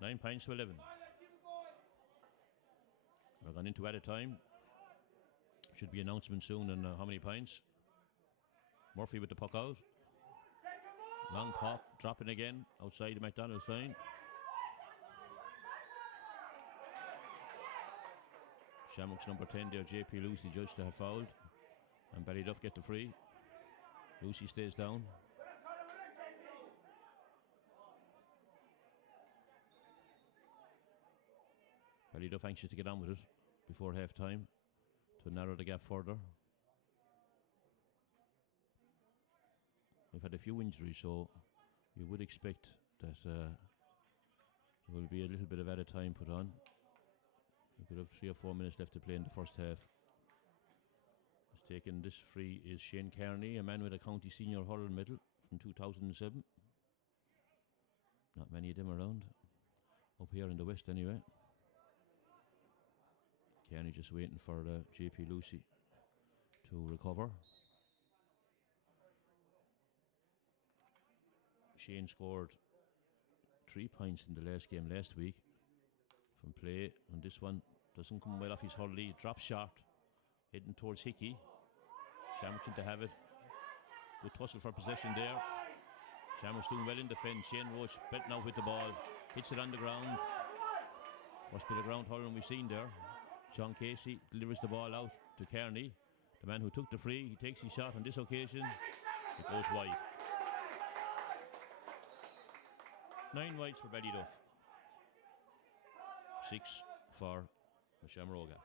9 points to 11. We're gone into added time. Should be announcement soon on how many points. Murphy with the puck out. Long puck, dropping again outside the McDonald's sign. Shamrocks number 10 there, JP Lucy, judged to have fouled. And Ballyduff get the free. Lucy stays down. Ballyduff anxious to get on with it before half time to narrow the gap further. We've had a few injuries, so you would expect that there will be a little bit of added time put on. We could have 3 or 4 minutes left to play in the first half. Who's taken this free is Shane Kearney, a man with a county senior hurling medal from 2007. Not many of them around, up here in the west anyway. Kearney just waiting for JP Lucy to recover. Shane scored 3 points in the last game last week from play, and this one doesn't come well off his hurley. Drops short, heading towards Hickey. Shamrocks to have it. Good tussle for possession there. Shamrocks doing well in defence. Shane Roach betting out with the ball, hits it on the ground. First bit of ground hurling we've seen there. Sean Casey delivers the ball out to Kearney, the man who took the free. He takes his shot on this occasion. It goes wide. 9 wides for Ballyduff. 6 for the Shamroga.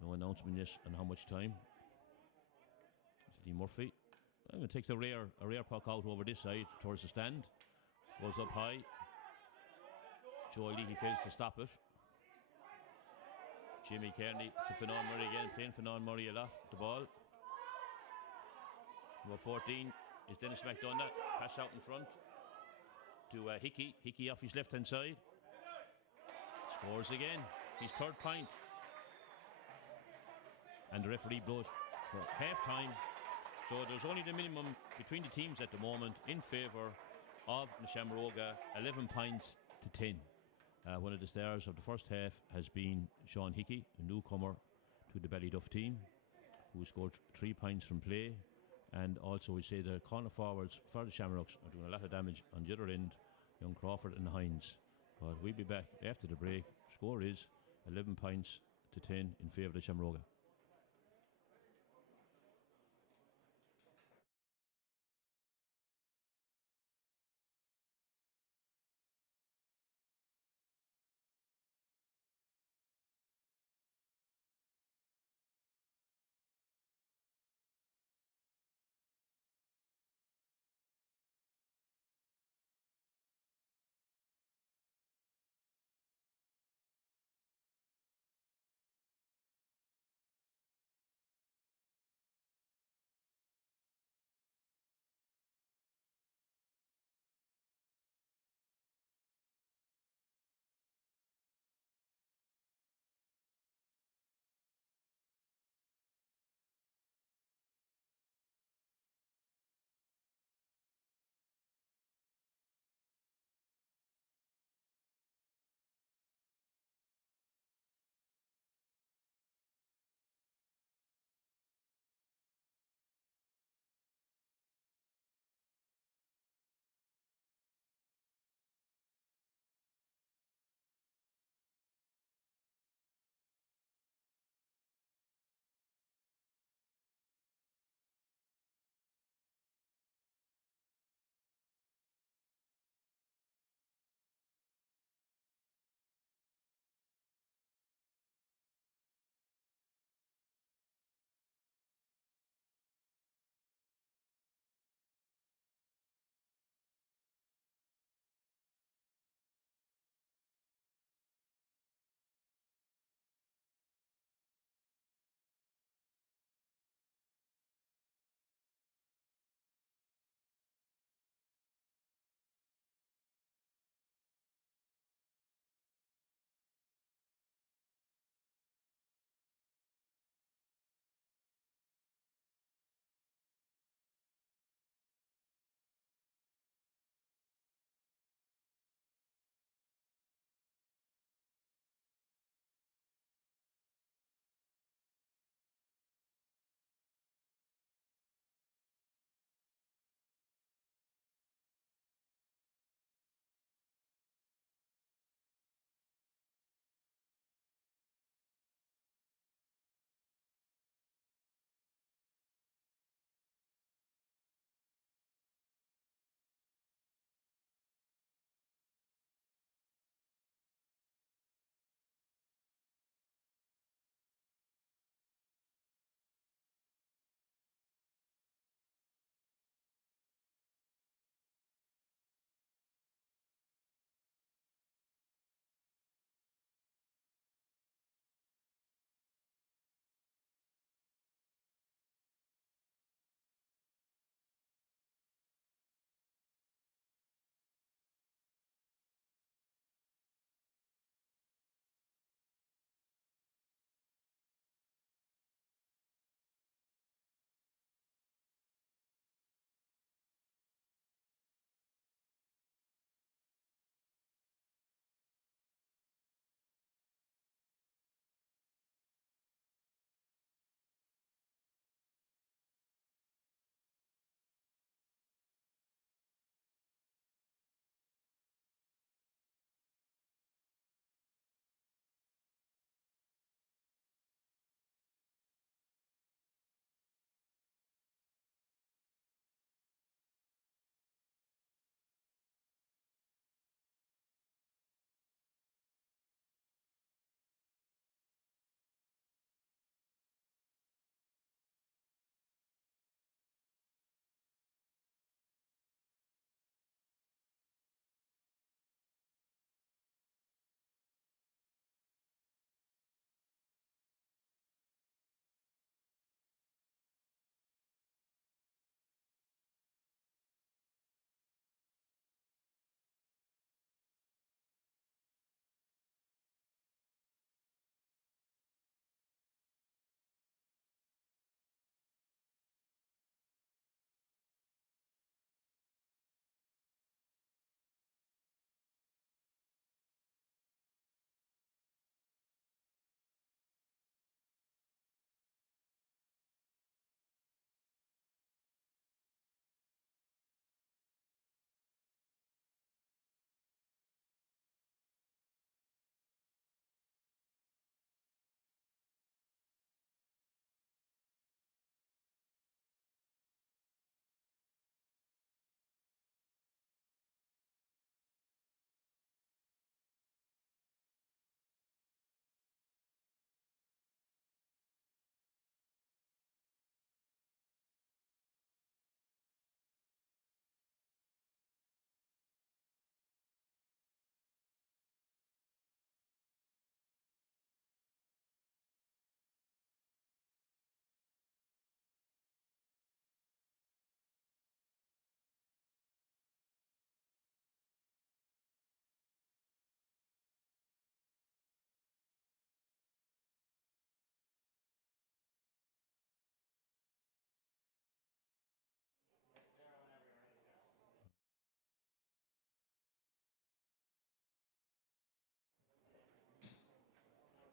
No announcement yet on how much time. It's Lee Murphy. I'm going to take a rear puck out over this side towards the stand. Goes up high. Joe Lee, fails to stop it. Jimmy Kearney to Finan Murray again, playing Finan Murray a lot. The ball. Number 14 is Dennis McDonough. Pass out in front to Hickey. Hickey off his left hand side. Scores again. His 3rd point. And the referee blows for half time. So there's only the minimum between the teams at the moment in favour of the Shamroga, 11 points to 10. One of the stars of the first half has been Sean Hickey, a newcomer to the Ballyduff team, who scored 3 points from play. And also we say the corner forwards for the Shamrocks are doing a lot of damage on the other end, young Crawford and Hines. But we'll be back after the break. Score is 11 points to 10 in favour of the Shamroga.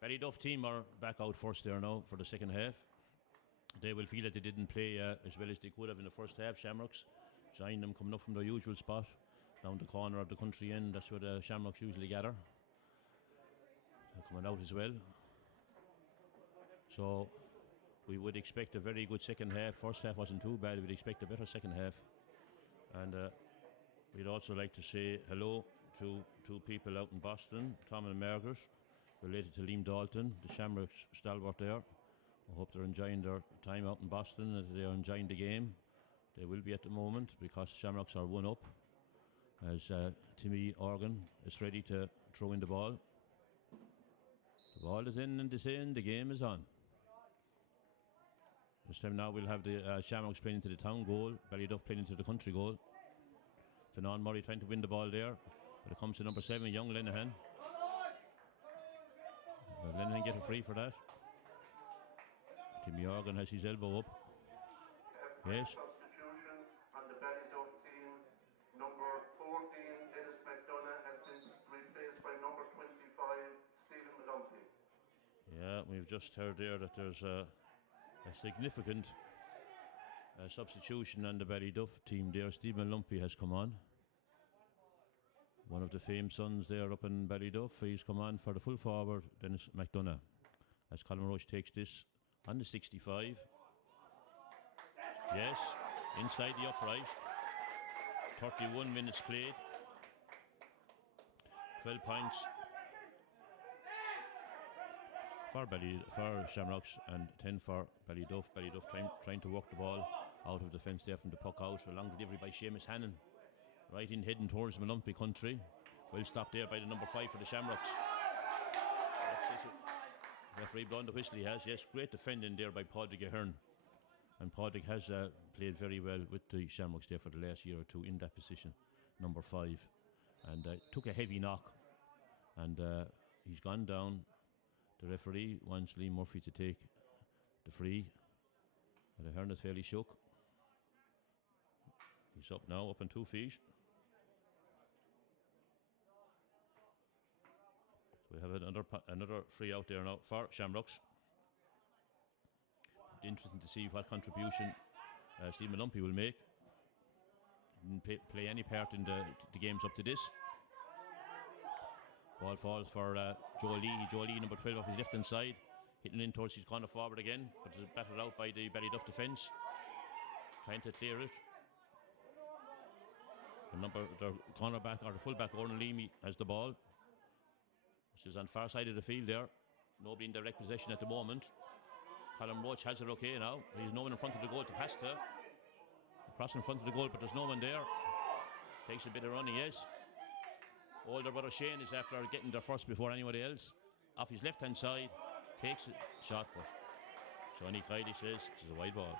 Ballyduff team are back out first there now for the second half. They will feel that they didn't play as well as they could have in the first half. Shamrocks joined them coming up from their usual spot down the corner of the country end. That's where the Shamrocks usually gather. They're coming out as well. So we would expect a very good second half. First half wasn't too bad. We'd expect a better second half. And we'd also like to say hello to two people out in Boston, Tom and Margaret, related to Liam Dalton, the Shamrocks stalwart there. I hope they're enjoying their time out in Boston, that they're enjoying the game. They will be at the moment because Shamrocks are 1 up as Timmy Organ is ready to throw in the ball. The ball is in and it's in, the game is on. This time now we'll have the Shamrocks playing into the town goal, Ballyduff playing into the country goal. Finan Murray trying to win the ball there, but it comes to number 7, young Lenihan. Lenihan get a free for that. Timmy Organ has his elbow up. Yes. Substitution on the Ballyduff team. Number 14, Dennis McDonough, has been replaced by number 25, Stephen Lumpy. Yeah, we've just heard there that there's a significant substitution on the Ballyduff team there. Stephen Lumpy has come on. One of the famed sons there up in Ballyduff. He's come on for the full forward, Dennis McDonough, as Colin Roche takes this on the 65. Yes, inside the upright. 31 minutes played. 12 points for Shamrocks and 10 for Ballyduff. Ballyduff trying to work the ball out of the fence there from the puck out. A long delivery by Seamus Hannon. Right in heading towards Mallumpy country. Well stopped there by the number 5 for the Shamrocks. Referee blowing the whistle he has. Yes, great defending there by Padraig Ahern. And Padraig has played very well with the Shamrocks there for the last year or two in that position, number 5. And took a heavy knock. And he's gone down. The referee wants Liam Murphy to take the free. And Ahern is fairly shook. He's up now, up on 2 feet. We have another free out there now for Shamrocks. Interesting to see what contribution Stephen Lumpy will make. Didn't play any part in the games up to this. Ball falls for Joe Lee. Joe Lee, number 12, off his left hand side, hitting in towards his corner forward again, but is battered out by the Ballyduff defence. Trying to clear it. The cornerback or the fullback, Oran Leamy, has the ball. This is on far side of the field there. Nobody in direct possession at the moment. Colin Roach has it okay now. There's no one in front of the goal to pass to. Across in front of the goal, but there's no one there. Takes a bit of running, yes. Older brother Shane is after getting there first before anybody else. Off his left hand side, takes a shot, but Shawnee Kiley says it's a wide ball.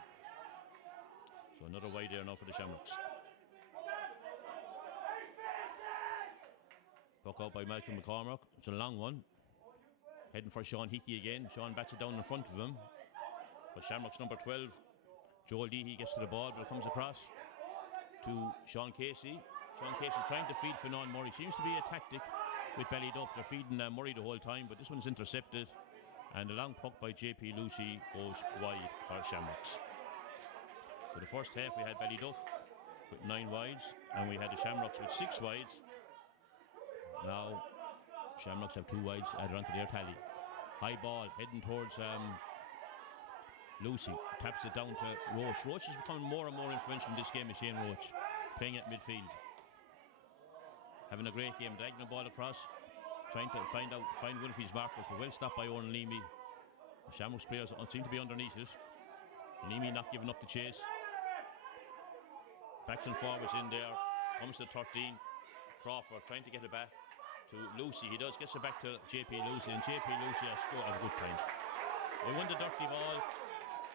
So another wide there now for the Shamrocks. Puck out by Malcolm McCormack. It's a long one. Heading for Sean Hickey again. Sean bats it down in front of him. But Shamrocks number 12, Joel Leahy, gets to the ball, but it comes across to Sean Casey. Sean Casey trying to feed Finan Murray. Seems to be a tactic with Ballyduff. They're feeding Murray the whole time, but this one's intercepted. And the long puck by JP Lucy goes wide for Shamrocks. For the first half, we had Ballyduff with 9 wides, and we had the Shamrocks with 6 wides. Now, Shamrocks have 2 wides added onto their tally. High ball heading towards Lucy. Taps it down to Roach. Roach is becoming more and more influential in this game. Shane Roach playing at midfield, having a great game, dragging the ball across, trying to find Wilfie's markers, but well stopped by Owen Leamy. The Shamrocks players seem to be underneath it. Leamy not giving up the chase. Backs and forwards in there. Comes to 13. Crawford trying to get it back to Lucy. He does, gets it back to JP Lucy, and JP Lucy has scored at a good time. They won the dirty ball,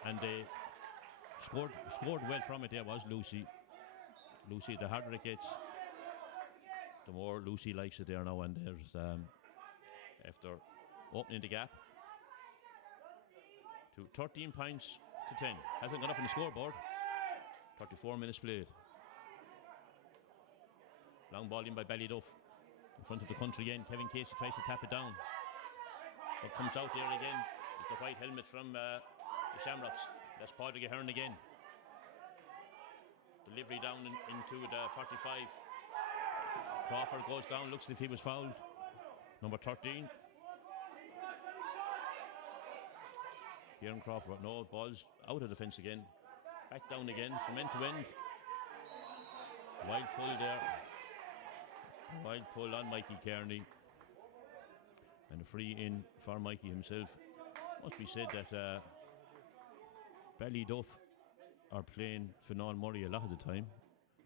and they scored well from it. There was Lucy. Lucy, the harder it gets, the more Lucy likes it there now. And there's after opening the gap to 13 points to 10. Hasn't gone up in the scoreboard. 34 minutes played. Long ball in by Ballyduff. In front of the country again. Kevin Casey tries to tap it down. But comes out there again with the white helmet from the Shamrocks. That's Padraig Ahern again. Delivery down into the 45. Crawford goes down, looks as if he was fouled. Number 13. Kieran Crawford, no, ball's out of the fence again. Back down again from end to end. Wild pull there. Wild pull on Mikey Kearney. And a free in for Mikey himself. Must be said that Ballyduff are playing Fionnán Murray a lot of the time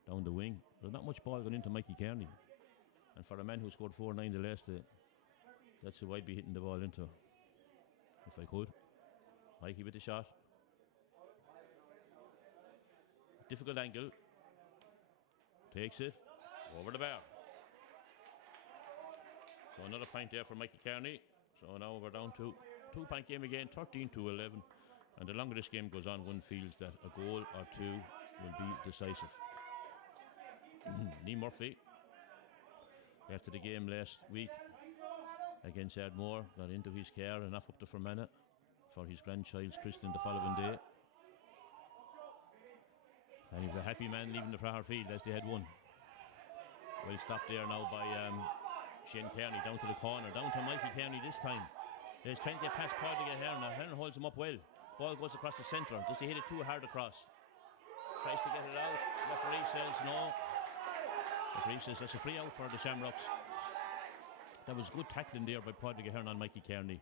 down the wing. There's not much ball going into Mikey Kearney. And for a man who scored 4-9 the last day, that's who I'd be hitting the ball into if I could. Mikey with the shot. Difficult angle. Takes it over the bar. So another point there for Mikey Kearney. So now we're down to 2-point game again, 13-11. And the longer this game goes on, one feels that a goal or two will be decisive. Lee Murphy, after the game last week against Ardmore, got into his car and off up to Fermanagh for his grandchild's christening the following day. And he was a happy man leaving the Fraher field as they had won. Well stopped there now by Shane Kearney down to the corner, down to Mikey Kearney this time. He's trying to get past Padraig Ahern. Ahern holds him up well. Ball goes across the centre. Does he hit it too hard across? Tries to get it out. Referee says no. Referee says that's a free out for the Shamrocks. That was good tackling there by Padraig Ahern on Mikey Kearney.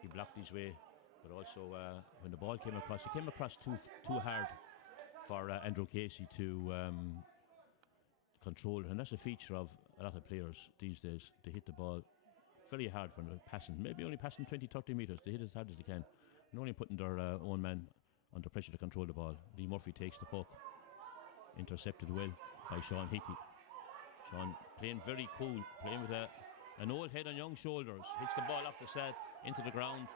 He blocked his way, but also when the ball came across, it came across too hard for Andrew Casey to control, and that's a feature of a lot of players these days. They hit the ball very hard when they're passing, maybe only passing 20-30 metres. They hit as hard as they can, and only putting their own man under pressure to control the ball. Lee Murphy takes the puck, intercepted well by Sean Hickey. Sean playing very cool, playing with an old head on young shoulders, hits the ball off the set into the ground,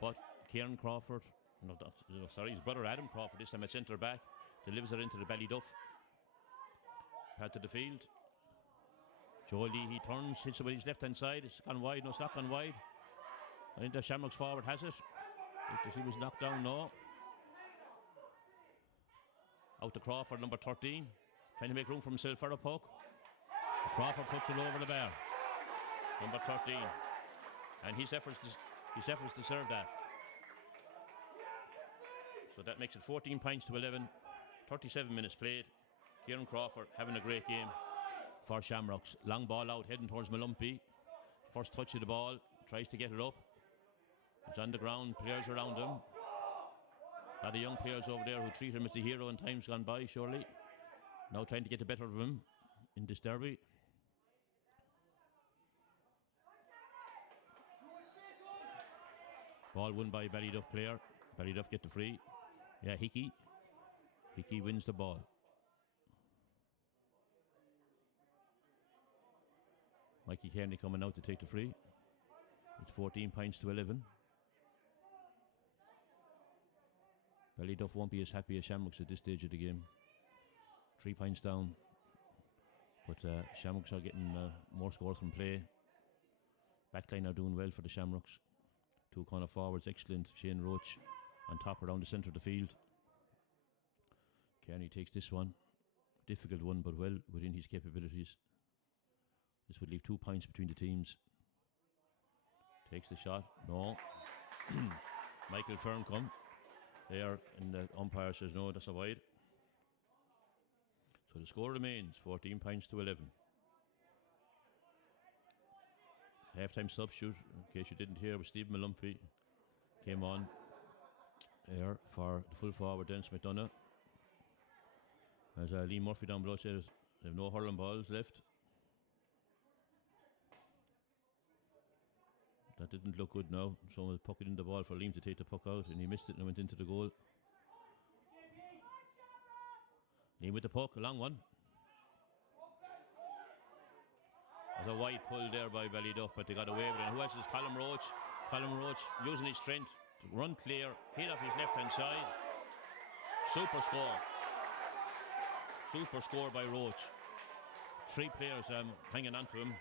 but Kieran Crawford, his brother Adam Crawford, this time at centre back, delivers it into the Ballyduff part of the field. Joe Lee, he turns, hits it with his left hand side. It's gone wide, no, it's not gone wide. I think the Shamrocks forward has it. If he was knocked down, no. Out to Crawford, number 13, trying to make room for himself for a puck. Crawford puts it over the bar. Number 13, and his efforts deserve that. So that makes it 14 points to 11. 37 minutes played. Kieran Crawford having a great game for Shamrocks. Long ball out, heading towards Mallumpy. First touch of the ball, tries to get it up. It's on the ground, players around him. A lot of young players over there who treat him as the hero in times gone by, surely. Now trying to get the better of him in this derby. Ball won by Ballyduff player. Ballyduff get the free. Yeah, Hickey. Hickey wins the ball. Mikey Kearney coming out to take the free. It's 14 points to 11. Ballyduff won't be as happy as Shamrocks at this stage of the game. 3 points down. But Shamrocks are getting more scores from play. Backline are doing well for the Shamrocks. Two corner forwards, excellent. Shane Roach on top around the centre of the field. Kearney takes this one. Difficult one, but well within his capabilities. This would leave 2 points between the teams. Takes the shot. No. Michael Ferncombe there, and the umpire says no, that's a wide. So the score remains 14 points to 11. Half-time substitute, in case you didn't hear, was Stephen Mallumpy. Came on there for the full forward, Dennis McDonough. As Lee Murphy down below says, they have no hurling balls left. That didn't look good now. Someone was pucking in the ball for Liam to take the puck out, and he missed it and went into the goal. Liam with the puck, a long one. There's a wide pull there by Ballyduff, but they got away with it. And who else is Colin Roach? Colin Roach using his strength to run clear, hit off his left-hand side. Super score. Super score by Roach. 3 players hanging on to him,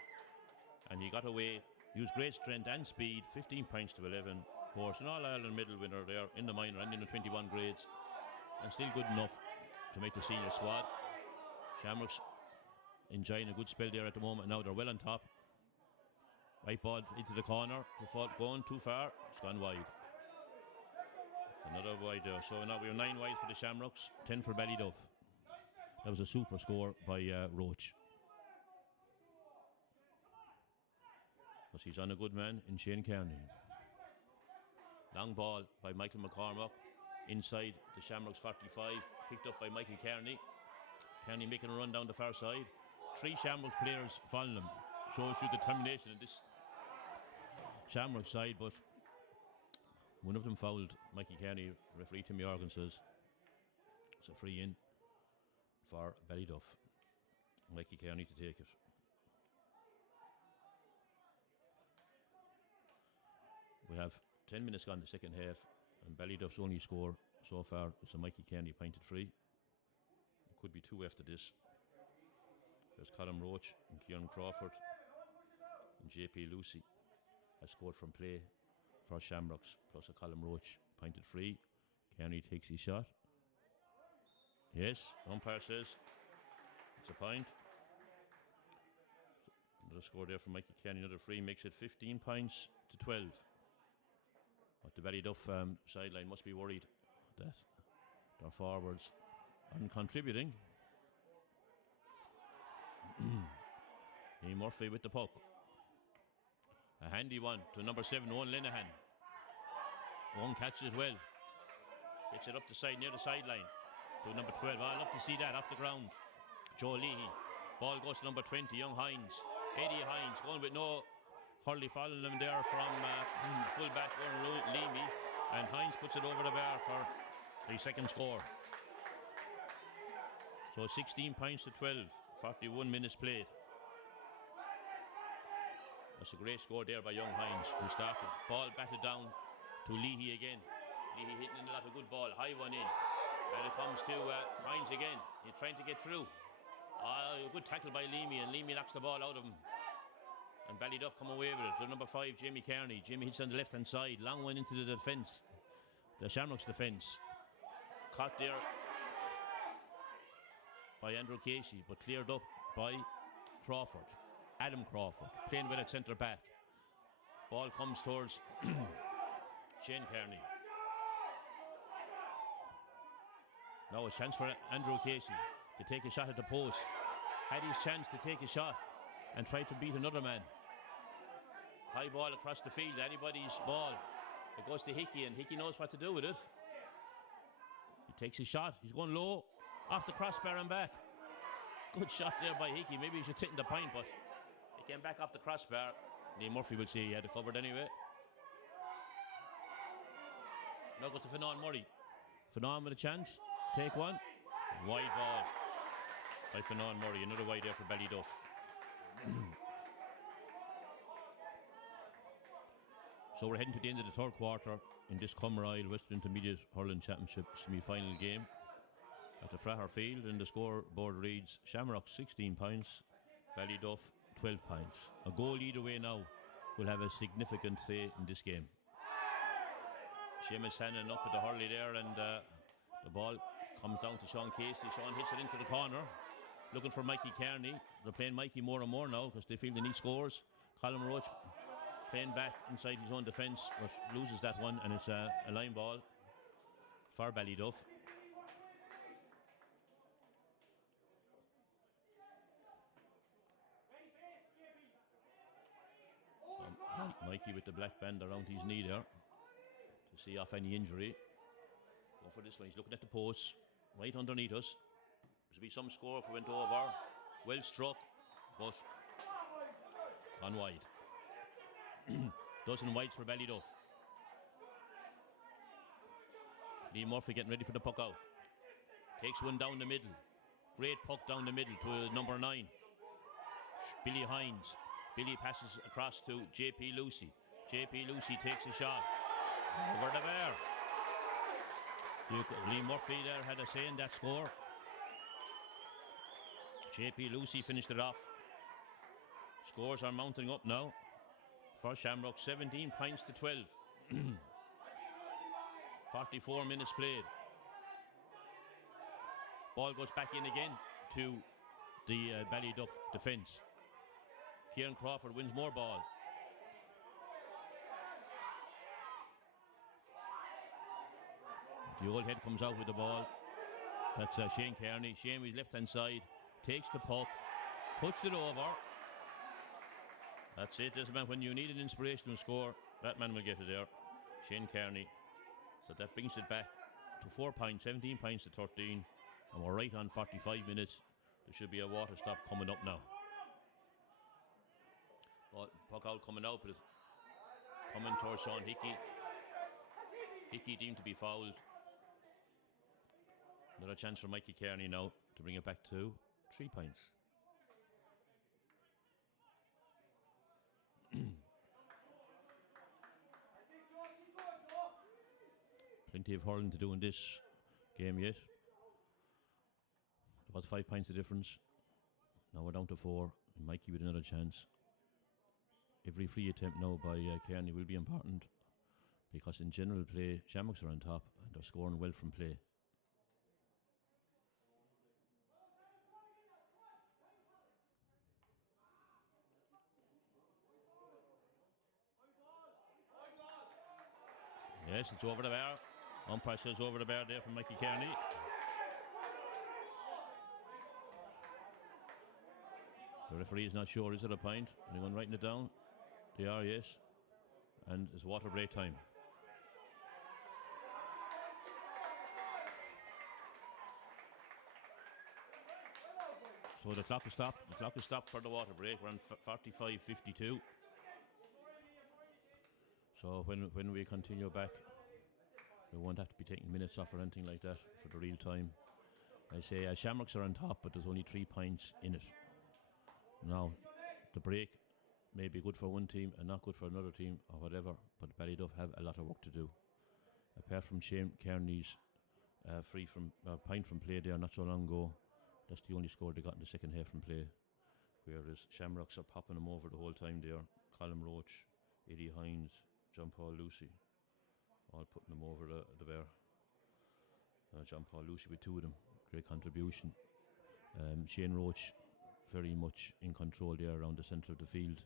and he got away used great strength and speed, 15 points to 11. Of course, an All-Ireland medal winner there in the minor and in the 21 grades, and still good enough to make the senior squad. Shamrocks enjoying a good spell there at the moment. Now they're well on top. Right ball into the corner. Going too far. It's gone wide. Another wide there. So now we have 9 wide for the Shamrocks, 10 for Ballyduff. That was a super score by Roach. Because he's on a good man in Shane Kearney. Long ball by Michael McCormack. Inside the Shamrocks 45. Picked up by Michael Kearney. Kearney making a run down the far side. 3 Shamrocks players following him. Shows you determination in this Shamrock side, but one of them fouled Mikey Kearney. Referee Timmy Organ says it's a free in for Ballyduff. Mikey Kearney to take it. We have 10 minutes gone in the second half, and Ballyduff's only score so far is a Mikey Kearney pointed free. It could be 2 after this. There's Colin Roach and Kieran Crawford, and JP Lucy has scored from play for Shamrocks, plus a Colin Roach pointed free. Kearney takes his shot. Yes, umpire says it's a point. Another score there from Mikey Kearney, another free, makes it 15 points to 12. But the Ballyduff sideline must be worried that their forwards aren't contributing. Ian Murphy with the puck. A handy one to number 7, Owen Linehan. Owen catches it well. Gets it up the side, near the sideline to number 12. I love to see that off the ground. Joe Leahy. Ball goes to number 20, Young Hines. Eddie Hines going with no Hurley following them there from full back Owen Leamy. And Hines puts it over the bar for the second score. So 16 points to 12. 41 minutes played. That's a great score there by Young Hines, who started. Ball batted down to Leahy again. Leahy hitting a lot of good ball. High one in. And it comes to Hines again. He's trying to get through. A good tackle by Leamy, and Leamy knocks the ball out of him. And Ballyduff come away with it. To number 5, Jamie Kearney. Jamie hits on the left-hand side. Long one into the defence. The Shamrocks defence. Caught there by Andrew Casey, but cleared up by Crawford. Adam Crawford, playing with at centre back. Ball comes towards Shane Kearney. Now a chance for Andrew Casey to take a shot at the post. Had his chance to take a shot and try to beat another man. High ball across the field, anybody's ball. It goes to Hickey, and Hickey knows what to do with it. He takes a shot, he's going low, off the crossbar and back. Good shot there by Hickey. Maybe he should sit in the point, but he came back off the crossbar. Liam Murphy will say he had it covered anyway. Now goes to Finan Murray. Finan with a chance. Take one. Wide ball by Finan Murray. Another wide there for Ballyduff. So we're heading to the end of the third quarter in this Cumber Isle Western Intermediate Hurling Championship semi-final game at the Fraher Field, and the scoreboard reads Shamrocks 16 points, Ballyduff 12 points. A goal either way now will have a significant say in this game. Seamus Hannon up at the hurley there, and the ball comes down to Sean Casey. Sean hits it into the corner, looking for Mikey Kearney. They're playing Mikey more and more now because they feel they need scores. Colin Roach playing back inside his own defence, but loses that one, and it's a line ball for Ballyduff. Mikey with the black band around his knee there to see off any injury. Going for this one, he's looking at the post right underneath us. There'll be some score if we went over. Well struck, but gone wide. Dozen wides for Ballyduff. Liam Murphy getting ready for the puck out. Takes one down the middle. Great puck down the middle to number 9, Billy Hines. Billy passes across to JP Lucy. JP Lucy takes a shot over the bar. Liam Murphy there had a say in that score. JP Lucy finished it off. Scores are mounting up now. for Shamrocks, 17 points to 12. 44 minutes played. Ball goes back in again to the Ballyduff defence. Kieran Crawford wins more ball. The old head comes out with the ball. That's Shane Kearney. Shane with his left hand side takes the puck, puts it over. That's it. This man, when you need an inspirational score, that man will get it there. Shane Kearney. So that brings it back to 4 points, 17 points to 13. And we're right on 45 minutes. There should be a water stop coming up now. But puck out coming out, but it's coming towards Sean Hickey. Hickey deemed to be fouled. Another chance for Mikey Kearney now to bring it back to 3 points. Plenty of hurling to do in this game yet. There was 5 points of difference. Now we're down to 4. Mikey with another chance. Every free attempt now by Kearney will be important, because in general play, Shamrocks are on top and they're scoring well from play. Yes, it's over the bar. Umpire says over the bar there from Mikey Kearney. The referee is not sure, is it a point? Anyone writing it down? They are, yes. And it's water break time. So the clock is stopped. The clock is stopped for the water break. We're on 45:52. So when we continue back, we won't have to be taking minutes off or anything like that for the real time. I say Shamrocks are on top, but there's only 3 points in it. Now, the break may be good for one team and not good for another team or whatever, but Ballyduff have a lot of work to do. Apart from Shane Kearney's point from play there not so long ago, that's the only score they got in the second half from play. Whereas Shamrocks are popping them over the whole time there. Colin Roach, Eddie Hines, John Paul Lucy, all putting them over the bar. John Paul Lucy with 2 of them, great contribution. Shane Roach very much in control there around the centre of the field.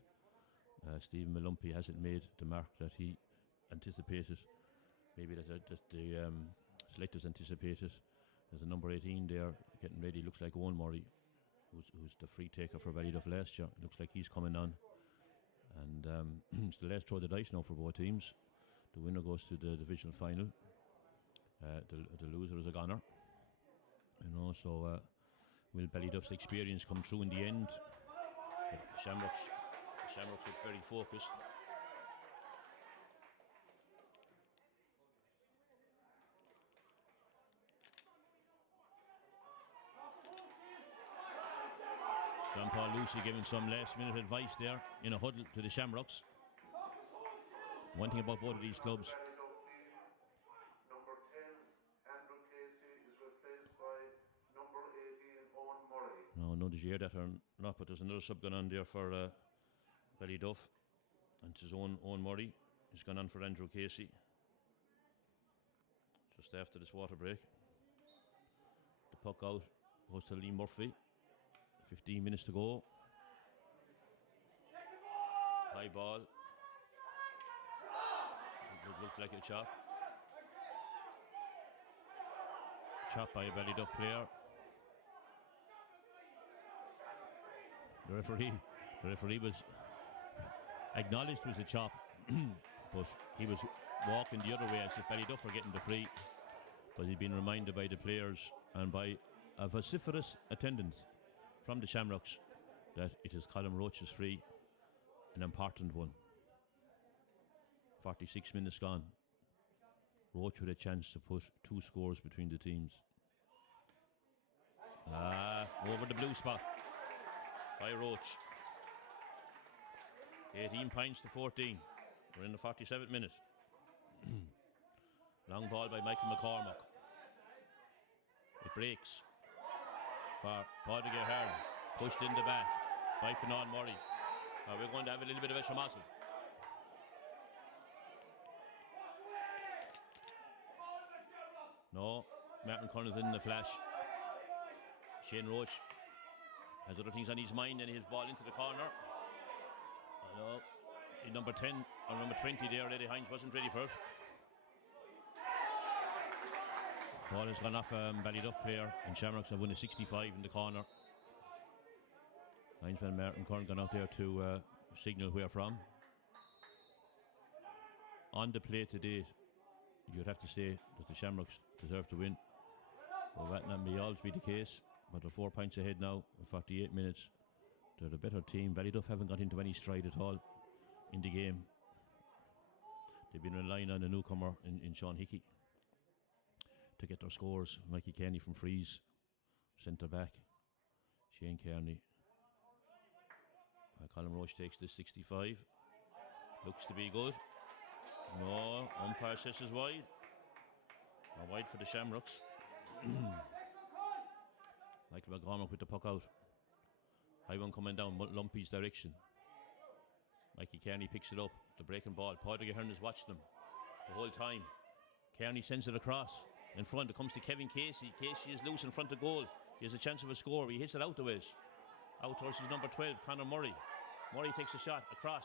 Stephen Malumpi hasn't made the mark that he anticipated. Maybe that the selectors anticipated. There's a number 18 there getting ready. Looks like Owen Murray, who's the free taker for Ballyduff last year. Looks like he's coming on. And it's the last throw of the dice now for both teams. The winner goes to the divisional final. The loser is a goner. So will Ballyduff's experience come through in the end? But Shamrocks look very focused. John Paul Lucy giving some last minute advice there in a huddle to the Shamrocks. One thing about both of these clubs, Number 10, Andrew Casey, is replaced by number 18, Owen Murray. no, did you hear that or not? But there's another sub going on there for Ballyduff. And it's his own Owen Murray. He's gone on for Andrew Casey. Just after this water break. The puck out goes to Lee Murphy. 15 minutes to go. High ball. It looked like a chop. Chop by a Ballyduff player. The referee was acknowledged it was a chop, but he was walking the other way as if Ballyduff were getting the free. But he'd been reminded by the players and by a vociferous attendance from the Shamrocks that it is Colin Roach's free, an important one. 46 minutes gone. Roach with a chance to put 2 scores between the teams. Over the blue spot by Roach. 18 points to 14. We're in the 47th minute. Long ball by Michael McCormack. It breaks. For Baldyduff Hurling, pushed in the back by Finan Murray. We're going to have a little bit of a shamassel. No, Martin Connell's in the flash. Shane Roach has other things on his mind and his ball into the corner. No, number 10 or number 20 there, Eddie Hines wasn't ready for it. Ball has gone off Ballyduff player, and Shamrocks have won a 65 in the corner. Linesman Martin Curran gone out there to signal where from. On the play to date, you'd have to say that the Shamrocks deserve to win. Well, that may always be the case, but they're 4 points ahead now in 48 minutes. They're the better team. Ballyduff haven't got into any stride at all in the game. They've been relying on the newcomer in Sean Hickey to get their scores. Mikey Kearney from Freeze, centre back. Shane Kearney. Colin Roche takes this 65. Looks to be good. No, umpire says is wide. Or wide for the Shamrocks. Michael McGormick with the puck out. High one coming down, Lumpy's direction. Mikey Kearney picks it up. The breaking ball. Padraig Ahern has watched them the whole time. Kearney sends it across. In front, it comes to Kevin Casey. Casey is loose in front of goal. He has a chance of a score. He hits it out the ways. Out towards his number 12, Conor Murray. Murray takes a shot across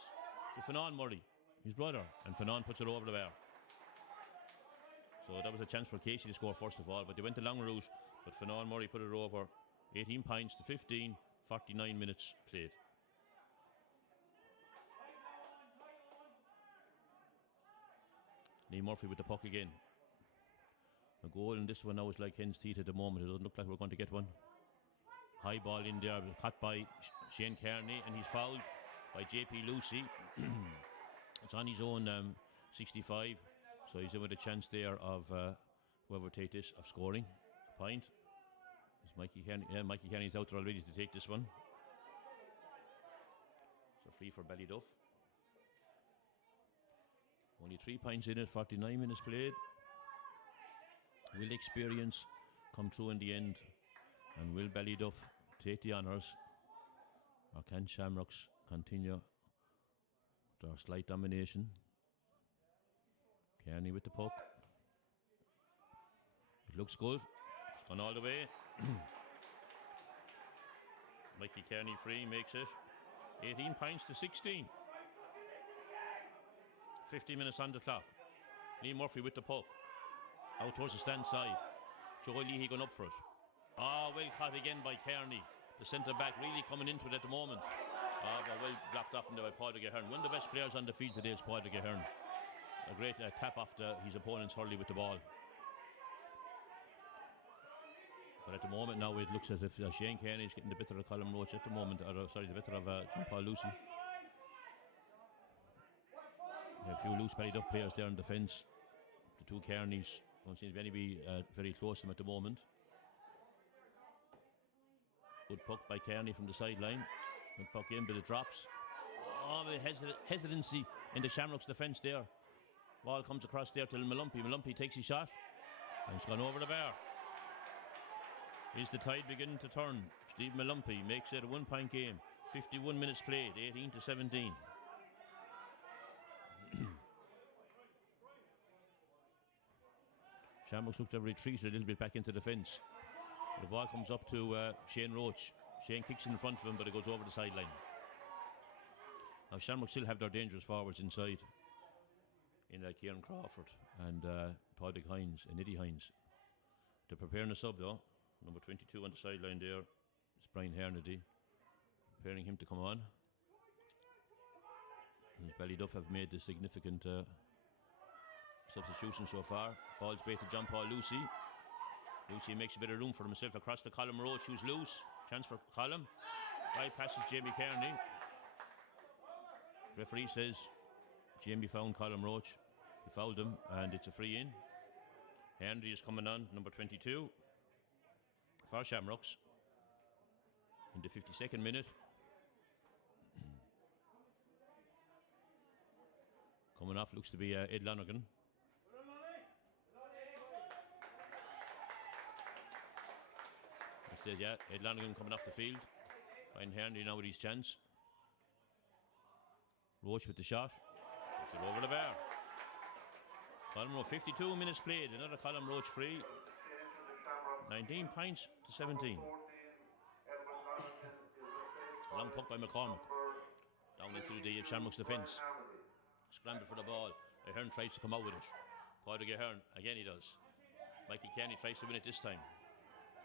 to Finan Murray, his brother, and Finan puts it over the bar. So that was a chance for Casey to score first of all, but they went the long route. But Finan Murray put it over. 18 points to 15, 49 minutes played. Lee Murphy with the puck again. A goal in this one now is like hen's teeth at the moment. It doesn't look like we're going to get one. High ball in there, cut by Shane Kearney, and he's fouled by JP Lucy. It's on his own 65, so he's in with a chance there of whoever take this of scoring a point. It's Mikey Kearney. Yeah, Mikey Kearney's out there already to take this one. So free for Ballyduff. Only 3 points in it, 49 minutes played. Will experience come through in the end? And will Ballyduff take the honours? Or can Shamrocks continue their slight domination? Kearney with the puck. It looks good. It's gone all the way. Mikey Kearney free makes it. 18 points to 16. 50 minutes on the clock. Lee Murphy with the puck. Out towards the stand side. Joe Leahy going up for it. Well caught again by Kearney. The centre back really coming into it at the moment. But well blocked off in there by Padraig Ahern. One of the best players on the field today is Padraig Ahern. A great tap off his opponent's Hurley with the ball. But at the moment now it looks as if Shane Kearney is getting the better of Colin Roach at the moment. The better of John Paul Lucy. A few loose Ballyduff players there in defence. The two Kearneys don't seem to be very close to them at the moment. Good puck by Kearney from the sideline. Good puck in, but it drops. The hesitancy in the Shamrocks defence there. Ball comes across there to Malumpy. Malumpy takes his shot. And it's gone over the bar. Is the tide beginning to turn? Steve Malumpy makes it a 1 point game. 51 minutes played, 18 to 17. Shamrocks looked to have retreated a little bit back into defence. The ball comes up to Shane Roach. Shane kicks in front of him, but it goes over the sideline. Now Shamrocks still have their dangerous forwards inside. In Kieran Crawford and Padraig Hines and Eddie Hines. They're preparing a sub though. Number 22 on the sideline there is Brian Hernady. Preparing him to come on. As Ballyduff have made the significant substitution so far. Ball's back to John Paul Lucy. Lucy makes a bit of room for himself across to Colin Roach, who's loose. Chance for Colin. Bypasses Jamie Kearney. Referee says Jamie found Colin Roach. He fouled him and it's a free in. Henry is coming on, number 22 for Shamrocks in the 52nd minute. Coming off looks to be Ed Lonergan. Said, yeah, Ed Lonergan coming off the field. Brian Henry now with his chance. Roach with the shot. Puts it over the bar. Colin Roach, 52 minutes played. Another Colin Roach free. 19 points to 17. Long puck by McCormick. Down into the Shamrocks defence. Scramble for the ball. Ahern tries to come out with it. Padraig Ahern, again he does. Mikey Kearney tries to win it this time.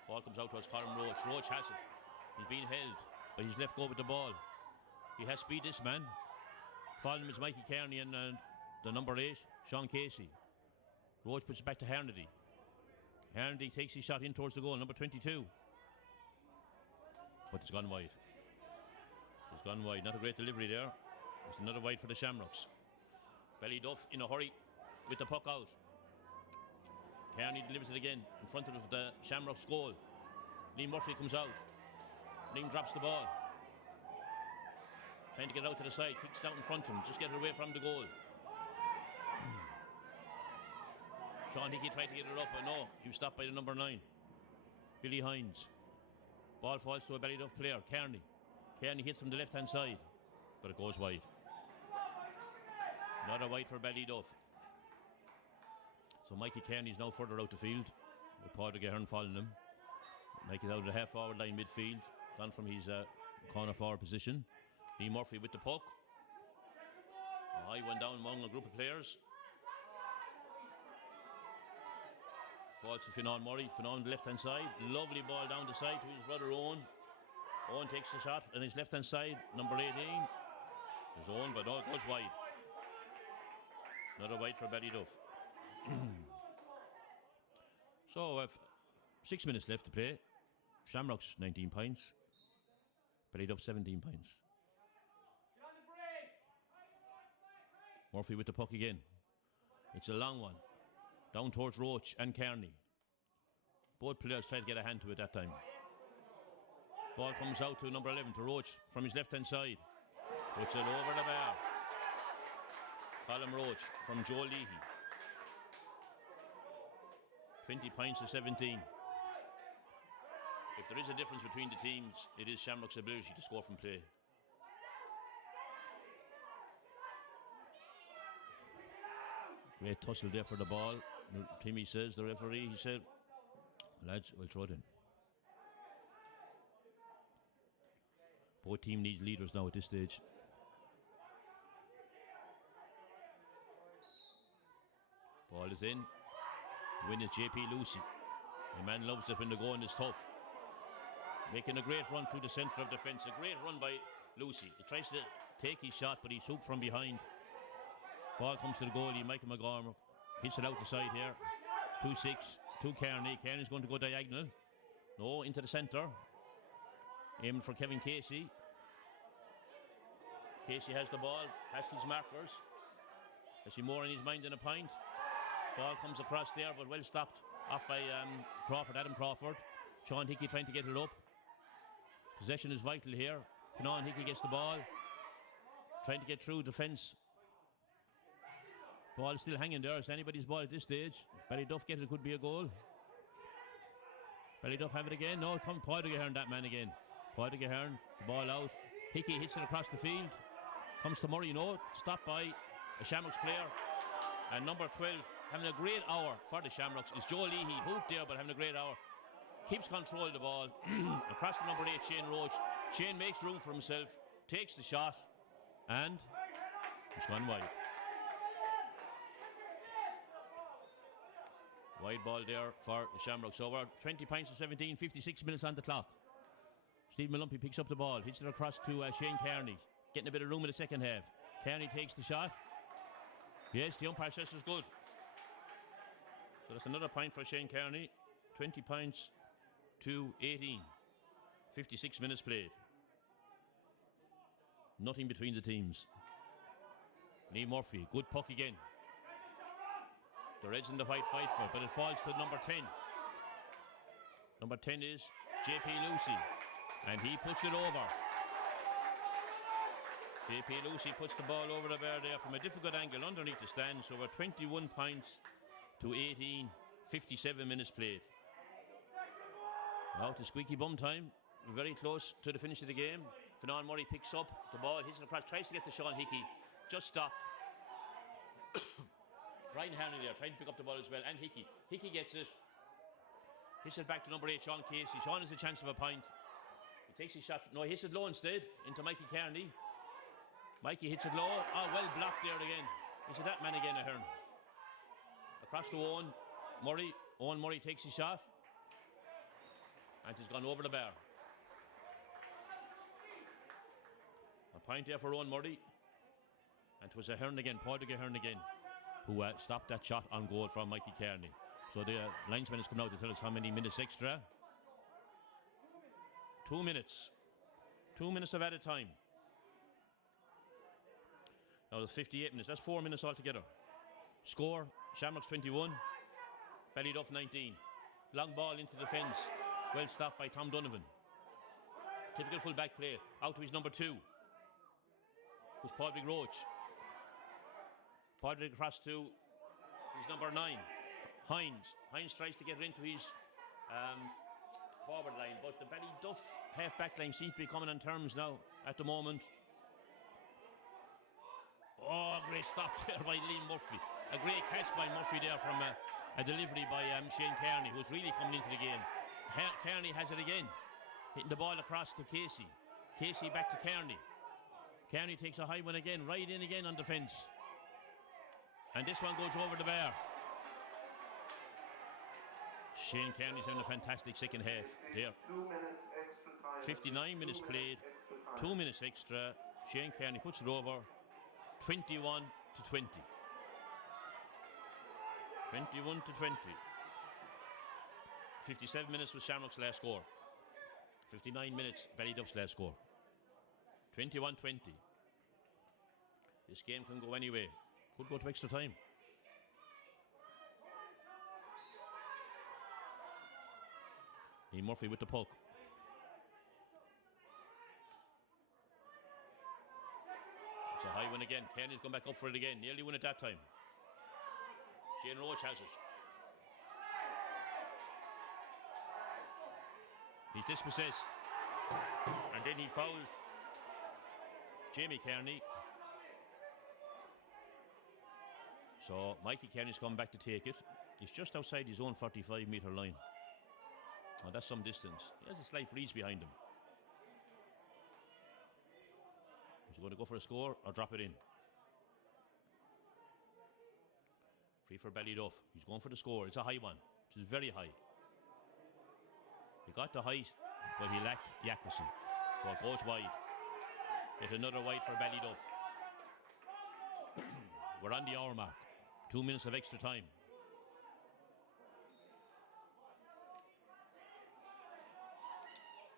Ball comes out towards Colin Roach. Roach has it. He's being held, but he's left go with the ball. He has speed, this man. Following him is Mikey Kearney and the number 8, Sean Casey. Roach puts it back to Hernady. Hernady takes his shot in towards the goal, number 22. But it's gone wide. It's gone wide. Not a great delivery there. It's another wide for the Shamrocks. Ballyduff in a hurry with the puck out. Kearney delivers it again in front of the Shamrocks goal. Liam Murphy comes out. Liam drops the ball. Trying to get out to the side. Kicks it out in front of him. Just get it away from the goal. Sean Hickey tried to get it up, but no. He was stopped by the number 9. Billy Hines. Ball falls to a Ballyduff player. Kearney. Kearney hits from the left-hand side, but it goes wide. Another wide for Ballyduff. So Mikey Kearney is now further out the field, with Padraig Ahern following him. Mikey's out of the half-forward line midfield, gone from his corner forward position. Lee Murphy with the puck. A high one down among a group of players. Falls to Finan Murray. Finan on the left-hand side. Lovely ball down the side to his brother Owen. Owen takes the shot on his left-hand side, number 18. There's Owen, but no, it goes wide. Another wide for Ballyduff. So, 6 minutes left to play. Shamrocks 19 points. Ballyduff 17 points. Murphy with the puck again. It's a long one. Down towards Roach and Kearney. Both players try to get a hand to it that time. Ball comes out to number 11, to Roach from his left-hand side. Puts it over the bar. Colin Roach from Joe Leahy. 20 points to 17. If there is a difference between the teams, it is Shamrock's ability to score from play. Great tussle there for the ball. Timmy says, the referee, he said, lads, we'll throw it in. Both team needs leaders now at this stage. Ball is in. The win is JP Lucy. The man loves it when the going is tough. Making a great run through the centre of defence. A great run by Lucy. He tries to take his shot, but he's hooked from behind. Ball comes to the goalie, Michael McGormick. Hits it out the side here. 2-6 to Kearney. Kearney's going to go diagonal. No, into the centre. Aiming for Kevin Casey. Casey has the ball, has his markers. Has he more in his mind than a point? Ball comes across there, but well stopped off by Crawford, Adam Crawford. Sean Hickey trying to get it up. Possession is vital here. Finan Hickey gets the ball. Trying to get through the fence. Ball is still hanging there. It's anybody's ball at this stage. Ballyduff get it, could be a goal. Ballyduff have it again. No, come Padraig Ahern, that man again. Padraig Ahern, the ball out. Hickey hits it across the field. Comes to Murray, no. Stopped by a Shamrocks player. And number 12, having a great hour for the Shamrocks, is Joe Leahy. Hooped there, but having a great hour. Keeps control of the ball. Across to number 8, Shane Roach. Shane makes room for himself. Takes the shot. And it's gone wide. Wide ball there for the Shamrocks. So we're 20 points to 17, 56 minutes on the clock. Stephen Malumpi picks up the ball, hits it across to Shane Kearney. Getting a bit of room in the second half. Kearney takes the shot. Yes, the umpire says it's good. So that's another point for Shane Kearney. 20 points to 18. 56 minutes played. Nothing between the teams. Lee Murphy, good puck again. The Reds in the white fight for it, but it falls to number 10. Number 10 is JP Lucy, and he puts it over. JP Lucy puts the ball over the bar there from a difficult angle underneath the stand, so we're 21 points to 18, 57 minutes played. Now to squeaky bum time, we're very close to the finish of the game. Finan Murray picks up the ball, hits it across, tries to get to Sean Hickey, just stopped. Brian Hanley there trying to pick up the ball as well, and Hickey. Hickey gets it. Hits it back to number 8, Sean Casey. Sean has a chance of a point. He takes his shot. No, he hits it low instead into Mikey Kearney. Mikey hits it low. Oh, well blocked there again. Is it that man again, Ahern? Across to Owen Murray. Owen Murray takes his shot. And he's gone over the bar. A point there for Owen Murray. And it was Ahern again, Padraig Ahern again, who stopped that shot on goal from Mikey Kearney. So the linesman has come out to tell us how many minutes extra. 2 minutes. 2 minutes of added time. Now there's 58 minutes. That's 4 minutes altogether. Score, Shamrocks 21, Ballyduff 19. Long ball into the fence. Well stopped by Tom Donovan. Typical full back play. Out to his number 2, who's Padraig Roach. Padraig across to his number 9, Hines. Hines tries to get into his forward line, but the Ballyduff half-back line seems to be coming on terms now at the moment. Oh, great stop there by Liam Murphy. A great catch by Murphy there from a delivery by Shane Kearney, who's really coming into the game. Kearney has it again, hitting the ball across to Casey. Casey back to Kearney. Kearney takes a high one again, right in again on defence. And this one goes over the bar. Shane Kearney's having a fantastic second half there. 59 minutes played, 2 minutes extra. Shane Kearney puts it over, 21 to 20. 21 to 20. 57 minutes was Shamrock's last score. 59 minutes, Ballyduff's last score. 21-20. This game can go anyway. Could go to extra time. Murphy with the puck. It's a high one again. Kearney's gone back up for it again. Nearly won it that time. Shane Roach has it. He's dispossessed. And then he fouls Jamie Kearney. So Mikey Kearney's come back to take it. He's just outside his own 45-metre line. Oh, that's some distance. He has a slight breeze behind him. Is he going to go for a score or drop it in? Free for Ballyduff. He's going for the score. It's a high one. It's very high. He got the height, but he lacked the accuracy. So it goes wide. Get another wide for Ballyduff. We're on the hour mark. 2 minutes of extra time.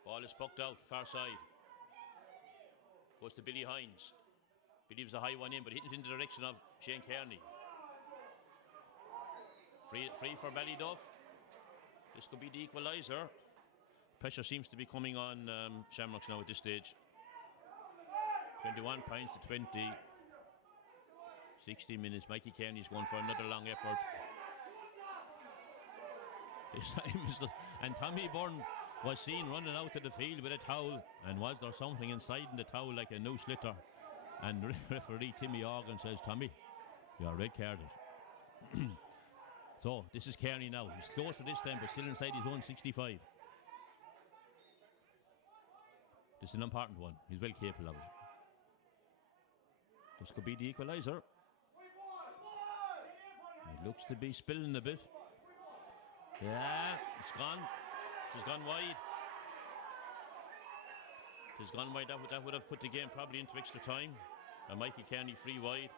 Ball is pucked out, far side. Goes to Billy Hines. Billy was a high one in, but hitting it in the direction of Shane Kearney. Free for Ballyduff. This could be the equaliser. Pressure seems to be coming on Shamrocks now at this stage. 21 points to 20. 60 minutes. Mikey Kearney's going for another long effort. This time, and Tommy Byrne was seen running out to the field with a towel. And was there something inside in the towel like a noose litter? And referee Timmy Organ says, Tommy, you're red carded. So this is Kearney now. He's closer this time, but still inside his own 65. This is an important one. He's well capable of it. This could be the equaliser. It looks to be spilling a bit. Yeah, it's gone. It's gone wide. It's gone wide. That would have put the game probably into extra time. And Mikey Kearney free wide.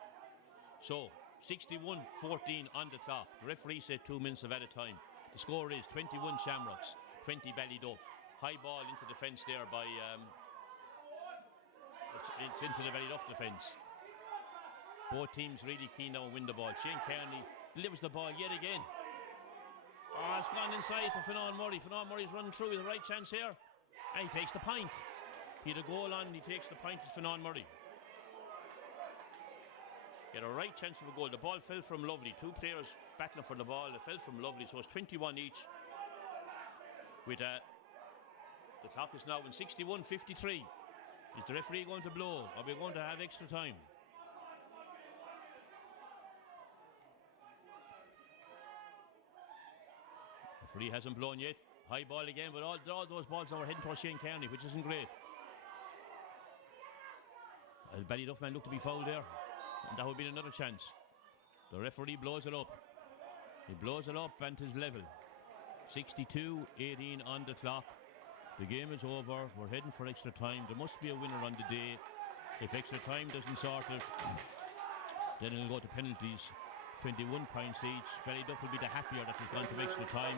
So 61-14 on the clock. The referee said 2 minutes of added time. The score is 21 Shamrocks, 20 Ballyduff. High ball into the fence there by it's into the Ballyduff defence. Both teams really keen now and win the ball. Shane Kearney delivers the ball yet again. Oh, it's gone inside to Fionnán Murray. Fionnán Murray's running through with the right chance here. And he takes the point. He had a goal on and he takes the point to Fionnán Murray. He had a right chance of a goal. The ball fell from Lovely. Two players battling for the ball. It fell from Lovely, so it's 21 each. With the clock is now in 61-53. Is the referee going to blow? Are we going to have extra time? Referee hasn't blown yet. High ball again, but all those balls are heading towards Shane Kearney, which isn't great. Ballyduff man looked to be fouled there, and that would be another chance. The referee blows it up. He blows it up and it's level. 62-18 on the clock. The game is over. We're heading for extra time. There must be a winner on the day. If extra time doesn't sort it, then it'll go to penalties. 21 points each. Ballyduff will be the happier that it's gone to extra time.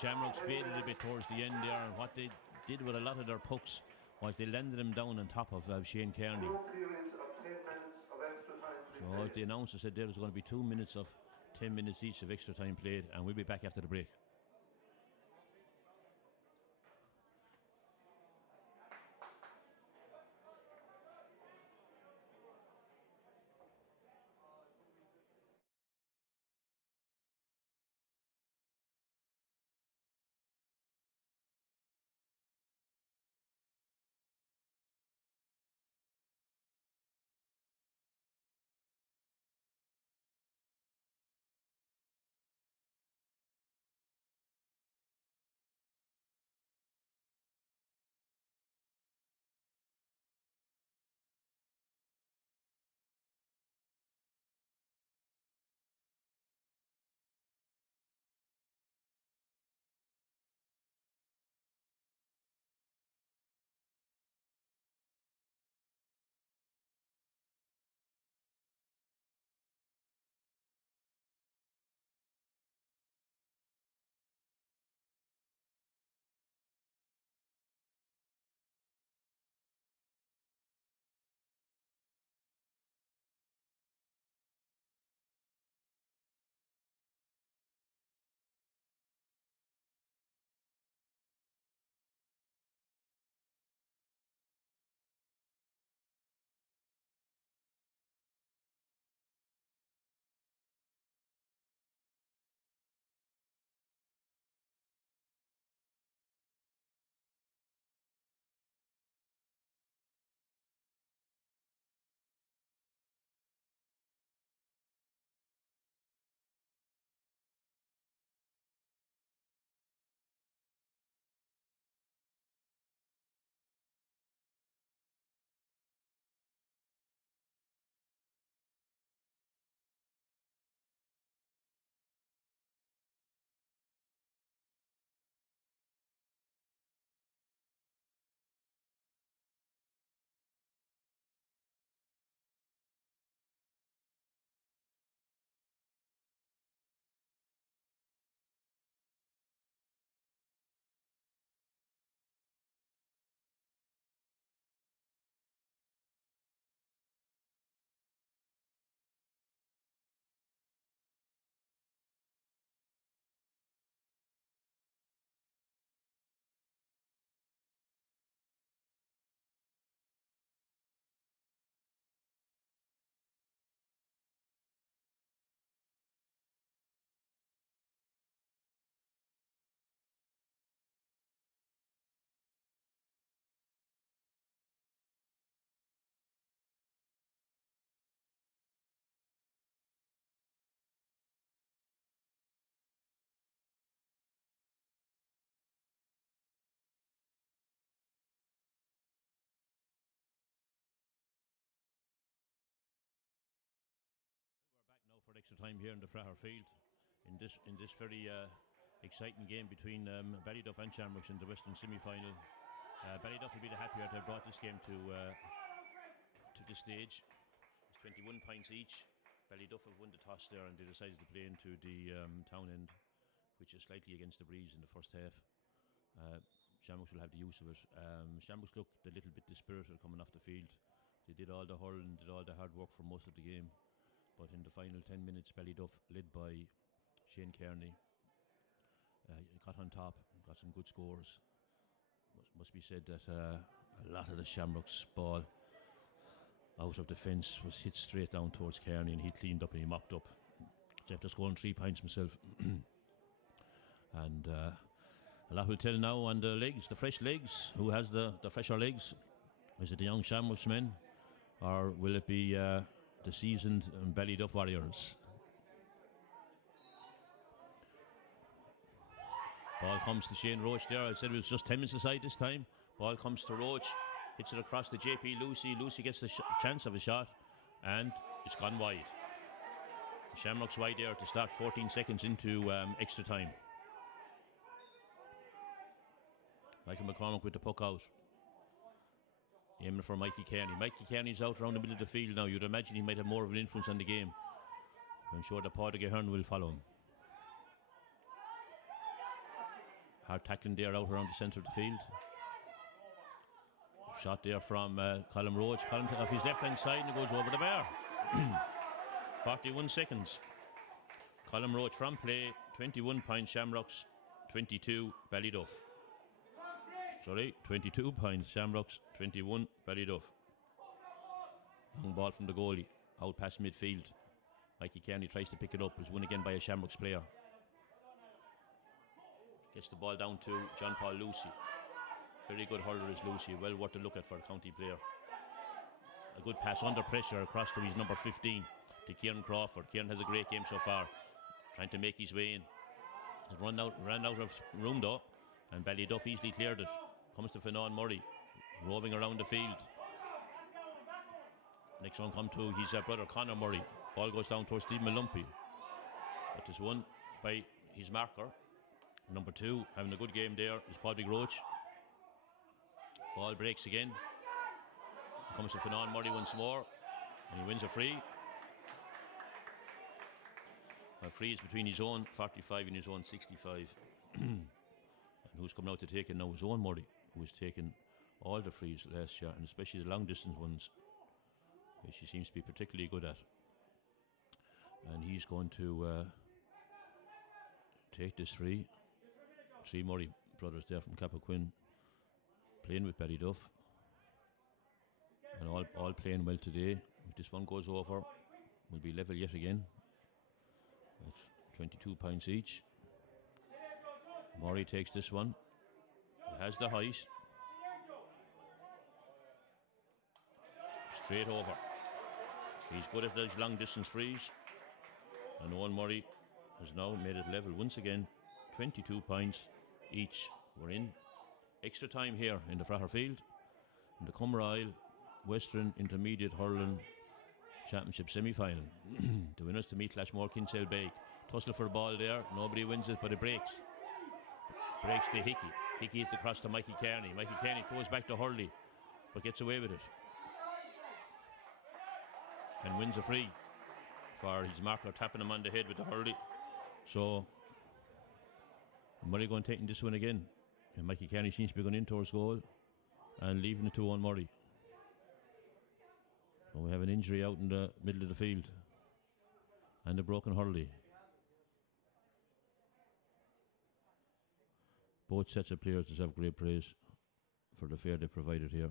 Shamrocks faded a bit towards the end there, and what they did with a lot of their pucks was they landed them down on top of Shane Kearney. So as the announcer said, there's going to be 2 minutes of 10 minutes each of extra time played, and we'll be back after the break. For extra time here in the Fraher field in this very exciting game between Ballyduff and Shamrocks in the Western semi-final. Ballyduff will be the happier to have brought this game to this stage. It's 21 points each. Ballyduff have won the toss there and they decided to play into the town end, which is slightly against the breeze in the first half. Shamrocks will have the use of it. Shamrocks looked a little bit dispirited coming off the field. They did all the hurling, did all the hard work for most of the game. But in the final 10 minutes, Ballyduff, led by Shane Kearney, got on top, got some good scores. Must be said that a lot of the Shamrocks ball out of the fence was hit straight down towards Kearney, and he cleaned up and he mopped up. So after scoring 3 points himself. And a lot will tell now on the legs, the fresh legs. Who has the fresher legs? Is it the young Shamrocks men, or will it be the seasoned Ballyduff Warriors? Ball comes to Shane Roach there. I said it was just 10 minutes aside this time. Ball comes to Roach. Hits it across to JP Lucy. Lucy gets the chance of a shot. And it's gone wide. Shamrocks wide there to start 14 seconds into extra time. Michael McCormick with the puck out. Aiming for Mikey Kearney. Mikey Kearney's out around the middle of the field now. You'd imagine he might have more of an influence on the game. I'm sure the Pádraig Ahern will follow him. Hard tackling there out around the centre of the field. Shot there from Colin Roach. Colin off his left hand side and it goes over the bar. 41 seconds. Colin Roach from play. 21 points Shamrocks. 22 Ballyduff. 22 points Shamrocks. 21 Ballyduff. Long ball from the goalie. Out past midfield. Mikey Kearney tries to pick it up. It's won again by a Shamrocks player. Gets the ball down to John Paul Lucy. Very good hurler is Lucy. Well worth a look at for a county player. A good pass under pressure across to his number 15 to Kieran Crawford. Kieran has a great game so far. Trying to make his way in. He's ran out of room though. And Ballyduff easily cleared it. Comes to Finan Murray. Roving around the field. Next one come to his brother Conor Murray. Ball goes down towards Steve Malumpi. But is won by his marker. Number 2, having a good game there, is Pádraig Roach. Ball breaks again. Comes to Finan Murray once more. And he wins a free. A free is between his own 45 and his own 65. And who's coming out to take it now? His own Murray, who has taken all the frees last year, and especially the long distance ones, which he seems to be particularly good at. And he's going to take this free. 3 Murray brothers there from Cappoquin playing with Ballyduff. And all playing well today. If this one goes over, we'll be level yet again. That's 22 points each. Murray takes this one. He has the height. Straight over. He's good at those long distance frees. And Owen Murray has now made it level once again. 22 points each. We're in extra time here in the Fraher field. In the Cumber Western Intermediate Hurling Championship semi-final. The winners to meet Clashmore Kinsale Bake. Tussle for the ball there. Nobody wins it, but it breaks. Breaks to Hickey. Hickey hits across to Mikey Kearney. Mikey Kearney throws back to Hurley, but gets away with it. And wins a free for his marker, tapping him on the head with the Hurley. So Murray going taking this one again. And Mikey Kearney seems to be going in towards goal and leaving it to one Murray. So we have an injury out in the middle of the field and a broken Hurley. Both sets of players deserve great praise for the fare they provided here.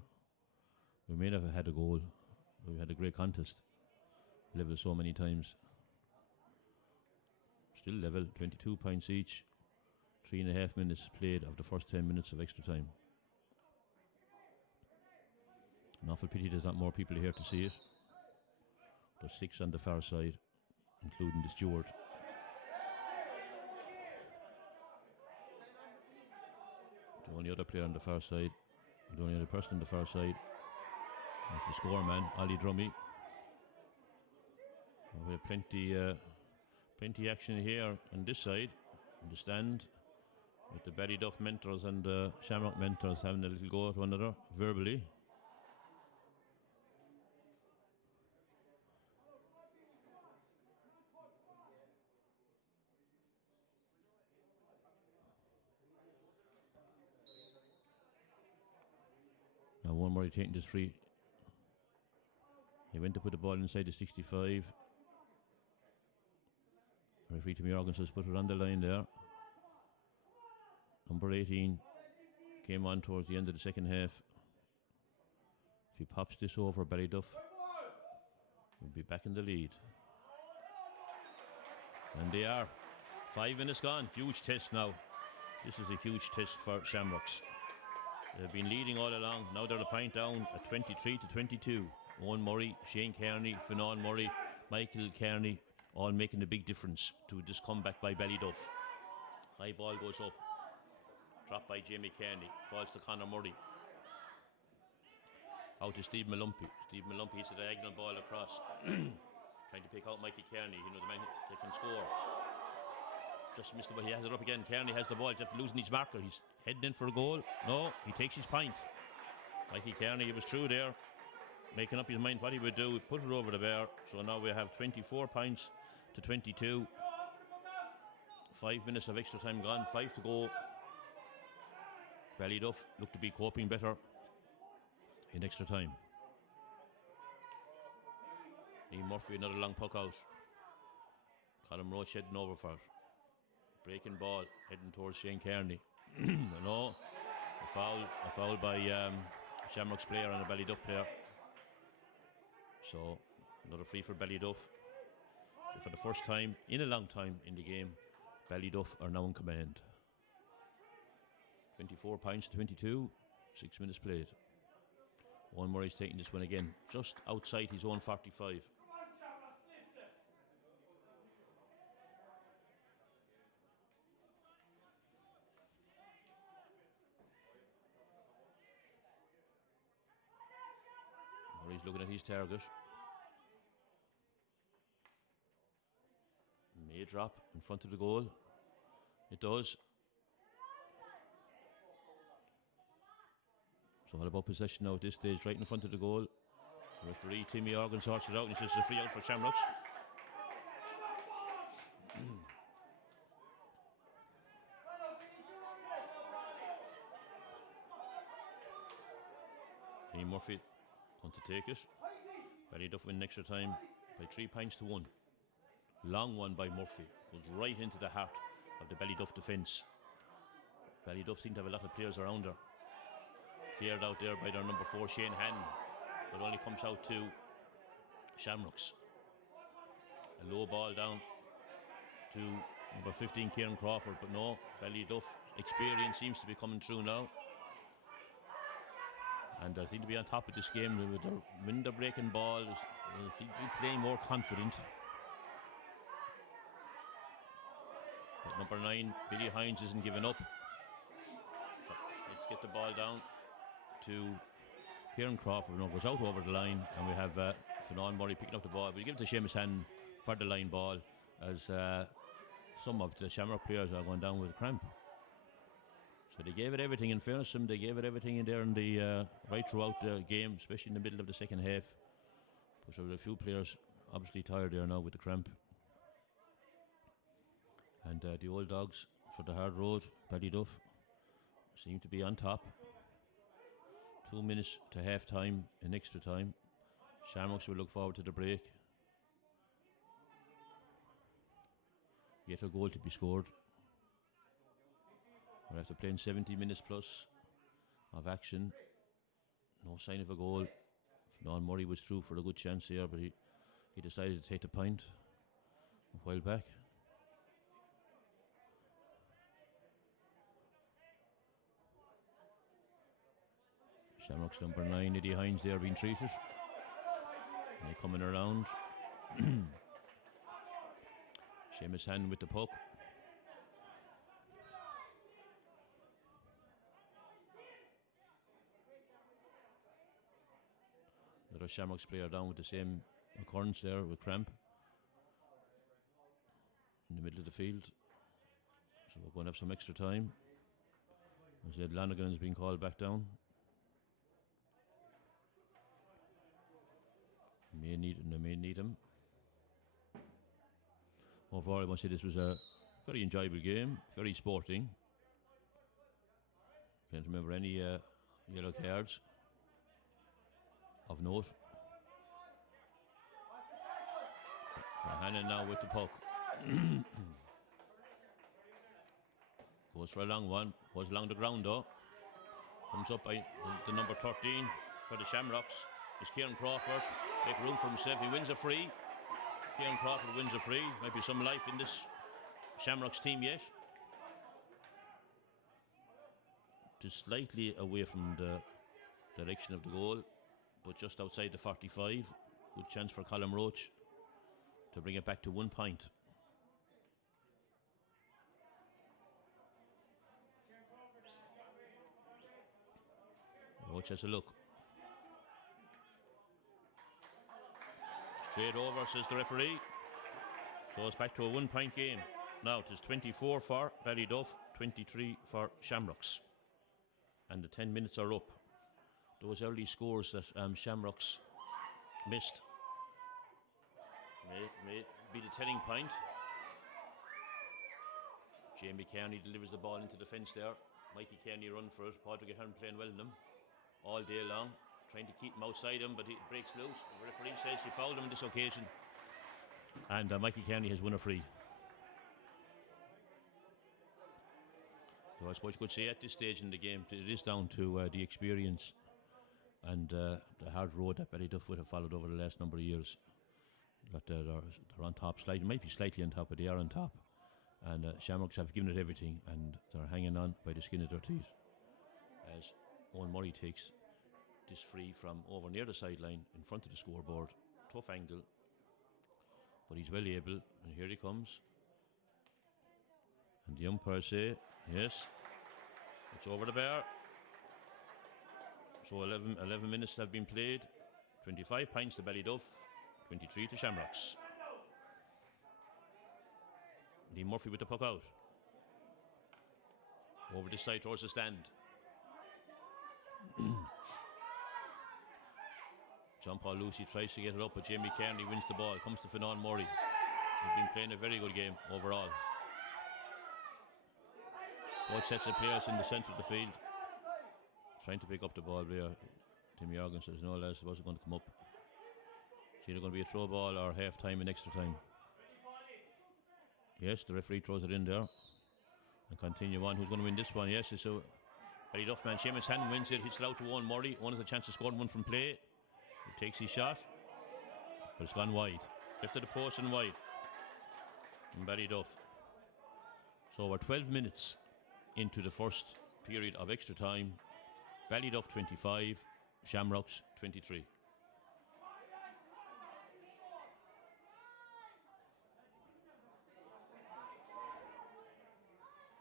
We may not have had a goal, but we had a great contest. Level so many times. Still level, 22 points each. 3.5 minutes played of the first 10 minutes of extra time. An awful pity there's not more people here to see it. There's 6 on the far side, including the steward. The only other player on the far side, the only other person on the far side, is the score man, Ollie Drummy. We have plenty action here on this side, on the stand, with the Ballyduff mentors and the Shamrock mentors having a little go at one another verbally. Now one more taking this free. He went to put the ball inside the 65. Referee Timmy Organ says put it on the line there. Number 18 came on towards the end of the second half. If he pops this over Ballyduff, we'll be back in the lead. And they are. 5 minutes gone. Huge test now. This is a huge test for Shamrocks. They've been leading all along. Now they're a point down at 23 to 22. Owen Murray, Shane Kearney, Finan Murray, Michael Kearney, all making a big difference to this comeback by Ballyduff. High ball goes up. Dropped by Jamie Kearney. Falls to Conor Murray. Out to Steve Malumpy. Steve Malumpy hits a diagonal ball across. Trying to pick out Mikey Kearney, the man that can score. Just missed the ball. He has it up again. Kearney has the ball. He's after losing his marker. He's heading in for a goal. No, he takes his pint. Mikey Kearney, he was through there, making up his mind what he would do. Put it over the bar. So now we have 24 points to 22. 5 minutes of extra time gone. 5 to go. Ballyduff look to be coping better in extra time. Lee Murphy, another long puck out. Colin Roach heading over for it. Breaking ball, heading towards Shane Kearney. No, a foul by Shamrocks player and a Ballyduff player. So, another free for Ballyduff. So for the first time in a long time in the game, Ballyduff are now in command. 24 points, 22, 6 minutes played. Owen Murray's taking this one again, just outside his own 45. Murray's looking at his target. May drop in front of the goal. It does. So all about possession now at this stage, right in front of the goal. Referee Timmy Organ sorts it out and he says it's a free out for Shamrocks. Lee Murphy on to take it. Ballyduff win extra time by 3 points to 1. Long one by Murphy. Goes right into the heart of the Ballyduff defence. Ballyduff seem to have a lot of players around her. Cleared out there by their number 4 Shane Hannon, but only comes out to Shamrocks. A low ball down to number 15 Kieran Crawford, but no, Ballyduff experience seems to be coming through now, and they seem to be on top of this game with their window breaking ball. They seem to be playing more confident. But number 9 Billy Hines isn't giving up. So let's get the ball down to Kieran Crawford. No, goes out over the line, and we have Fionnán Murray picking up the ball. We give it to Seamus Hannon for the line ball, as some of the Shamrock players are going down with cramp. So they gave it everything. In fairness to them, they gave it everything in there in the right throughout the game, especially in the middle of the second half. But there were a few players obviously tired there now with the cramp. And the old dogs for the hard road, Ballyduff, seem to be on top. 2 minutes to half time in extra time. Shamrocks will look forward to the break. Yet a goal to be scored. We're after playing 70 minutes plus of action. No sign of a goal. Fionnán Murray was through for a good chance here, but he decided to take the point a while back. Shamrocks number 9, Eddie Hines there being treated. And they coming around. Seamus Hannon with the puck. Another Shamrocks player down with the same occurrence there with cramp. In the middle of the field. So we're going to have some extra time. As Ed Lanigan has been called back down. They may need him. Overall, I must say this was a very enjoyable game, very sporting. Can't remember any yellow cards of note. Hannon now with the puck. Goes for a long one, goes along the ground though. Comes up by the number 13 for the Shamrocks. It's Kieran Crawford. Make room for himself. He wins a free. Kieran Crawford wins a free. Might be some life in this Shamrocks team yet. Just slightly away from the direction of the goal, but just outside the 45. Good chance for Colin Roach to bring it back to 1 point. Roach has a look. Straight over, says the referee. So it's back to a 1-point game. Now it is 24 for Ballyduff, 23 for Shamrocks. And the 10 minutes are up. Those early scores that Shamrocks missed may be the telling point. Jamie Kearney delivers the ball into defence there. Mikey Kearney run for it. Padraig Ahern playing well in them all day long, trying to keep him outside him, but he breaks loose. The referee says he fouled him on this occasion. And Mikey Kearney has won a free. So I suppose you could say at this stage in the game, it is down to the experience and the hard road that Ballyduff would have followed over the last number of years. But they're on top, might be slightly on top, but they are on top. And Shamrocks have given it everything, and they're hanging on by the skin of their teeth. As Owen Murray takes this free from over near the sideline in front of the scoreboard. Tough angle, but he's well able, and here he comes. And the umpires say, yes, it's over the bar. So 11 minutes have been played. 25 points to Ballyduff, 23 to Shamrocks. Lee Murphy with the puck out. Over this side towards the stand. John Paul Lucy tries to get it up, but Jamie Kearney wins the ball. Comes to Finan Murray. He's been playing a very good game overall. Both sets of players in the centre of the field trying to pick up the ball there. Timmy Organ says, no lads, it wasn't going to come up. It's either going to be a throw ball or half time and extra time. Yes, the referee throws it in there. And continue on. Who's going to win this one? Yes, it's a very tough man. Seamus Hannon wins it. Hits it out to Owen Murray. One has a chance to score one from play. He takes his shot. But it's gone wide. Left of the post and wide. And Ballyduff. So we're 12 minutes into the first period of extra time. Ballyduff 25, Shamrocks 23.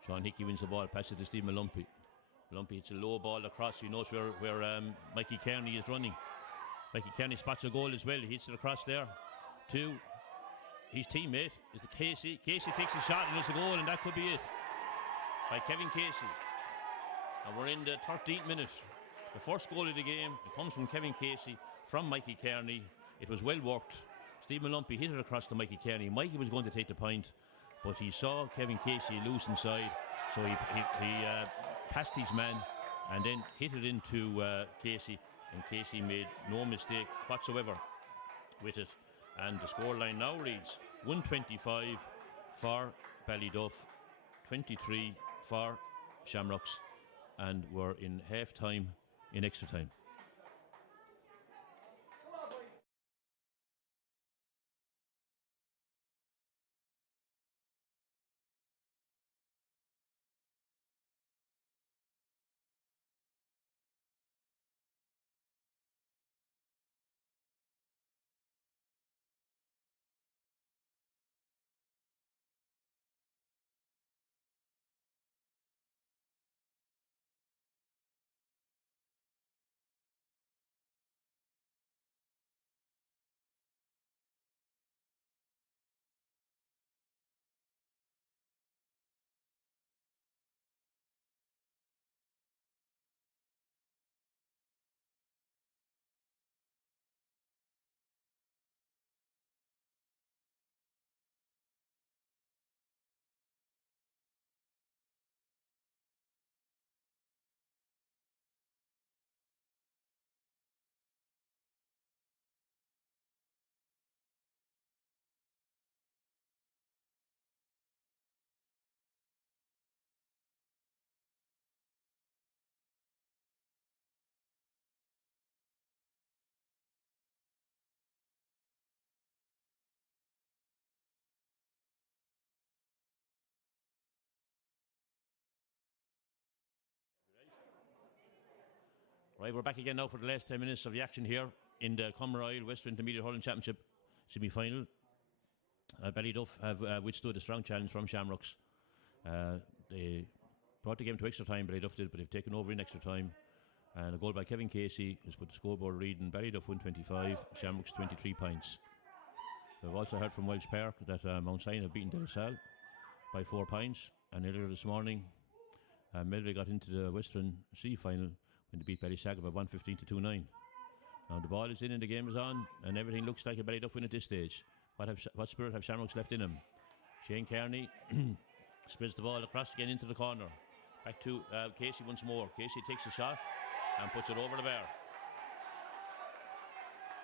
Sean Hickey wins the ball, passes it to Steve Malumpi. Malumpi hits a low ball across. He knows where Mikey Kearney is running. Mikey Kearney spots a goal as well. He hits it across there to his teammate. Is it Casey? Casey takes a shot and it's a goal, and that could be it by Kevin Casey. And we're in the 13th minute. The first goal of the game, it comes from Kevin Casey from Mikey Kearney. It was well worked. Steve Malumpi hit it across to Mikey Kearney. Mikey was going to take the point, but he saw Kevin Casey loose inside, so he passed his man and then hit it into Casey, and Casey made no mistake whatsoever with it. And the scoreline now reads 125 for Ballyduff, 23 for Shamrocks, and we're in half time in extra time. Right, we're back again now for the last 10 minutes of the action here in the Comroyle Western Intermediate Hurling Championship semi-final. Ballyduff have withstood a strong challenge from Shamrocks. They brought the game to extra time, Ballyduff did, but they've taken over in extra time. And a goal by Kevin Casey has put the scoreboard reading Ballyduff 125, Shamrocks 23 points. We've also heard from Welsh Park that Mount Sion have beaten De La Salle by 4 points. And earlier this morning, Melville got into the Western C final when they beat Ballysaga by 115 to 2-9. Now the ball is in and the game is on, and everything looks like a Ballyduff win at this stage. What spirit have Shamrocks left in him? Shane Kearney spreads the ball across again into the corner. Back to Casey once more. Casey takes a shot and puts it over the bar.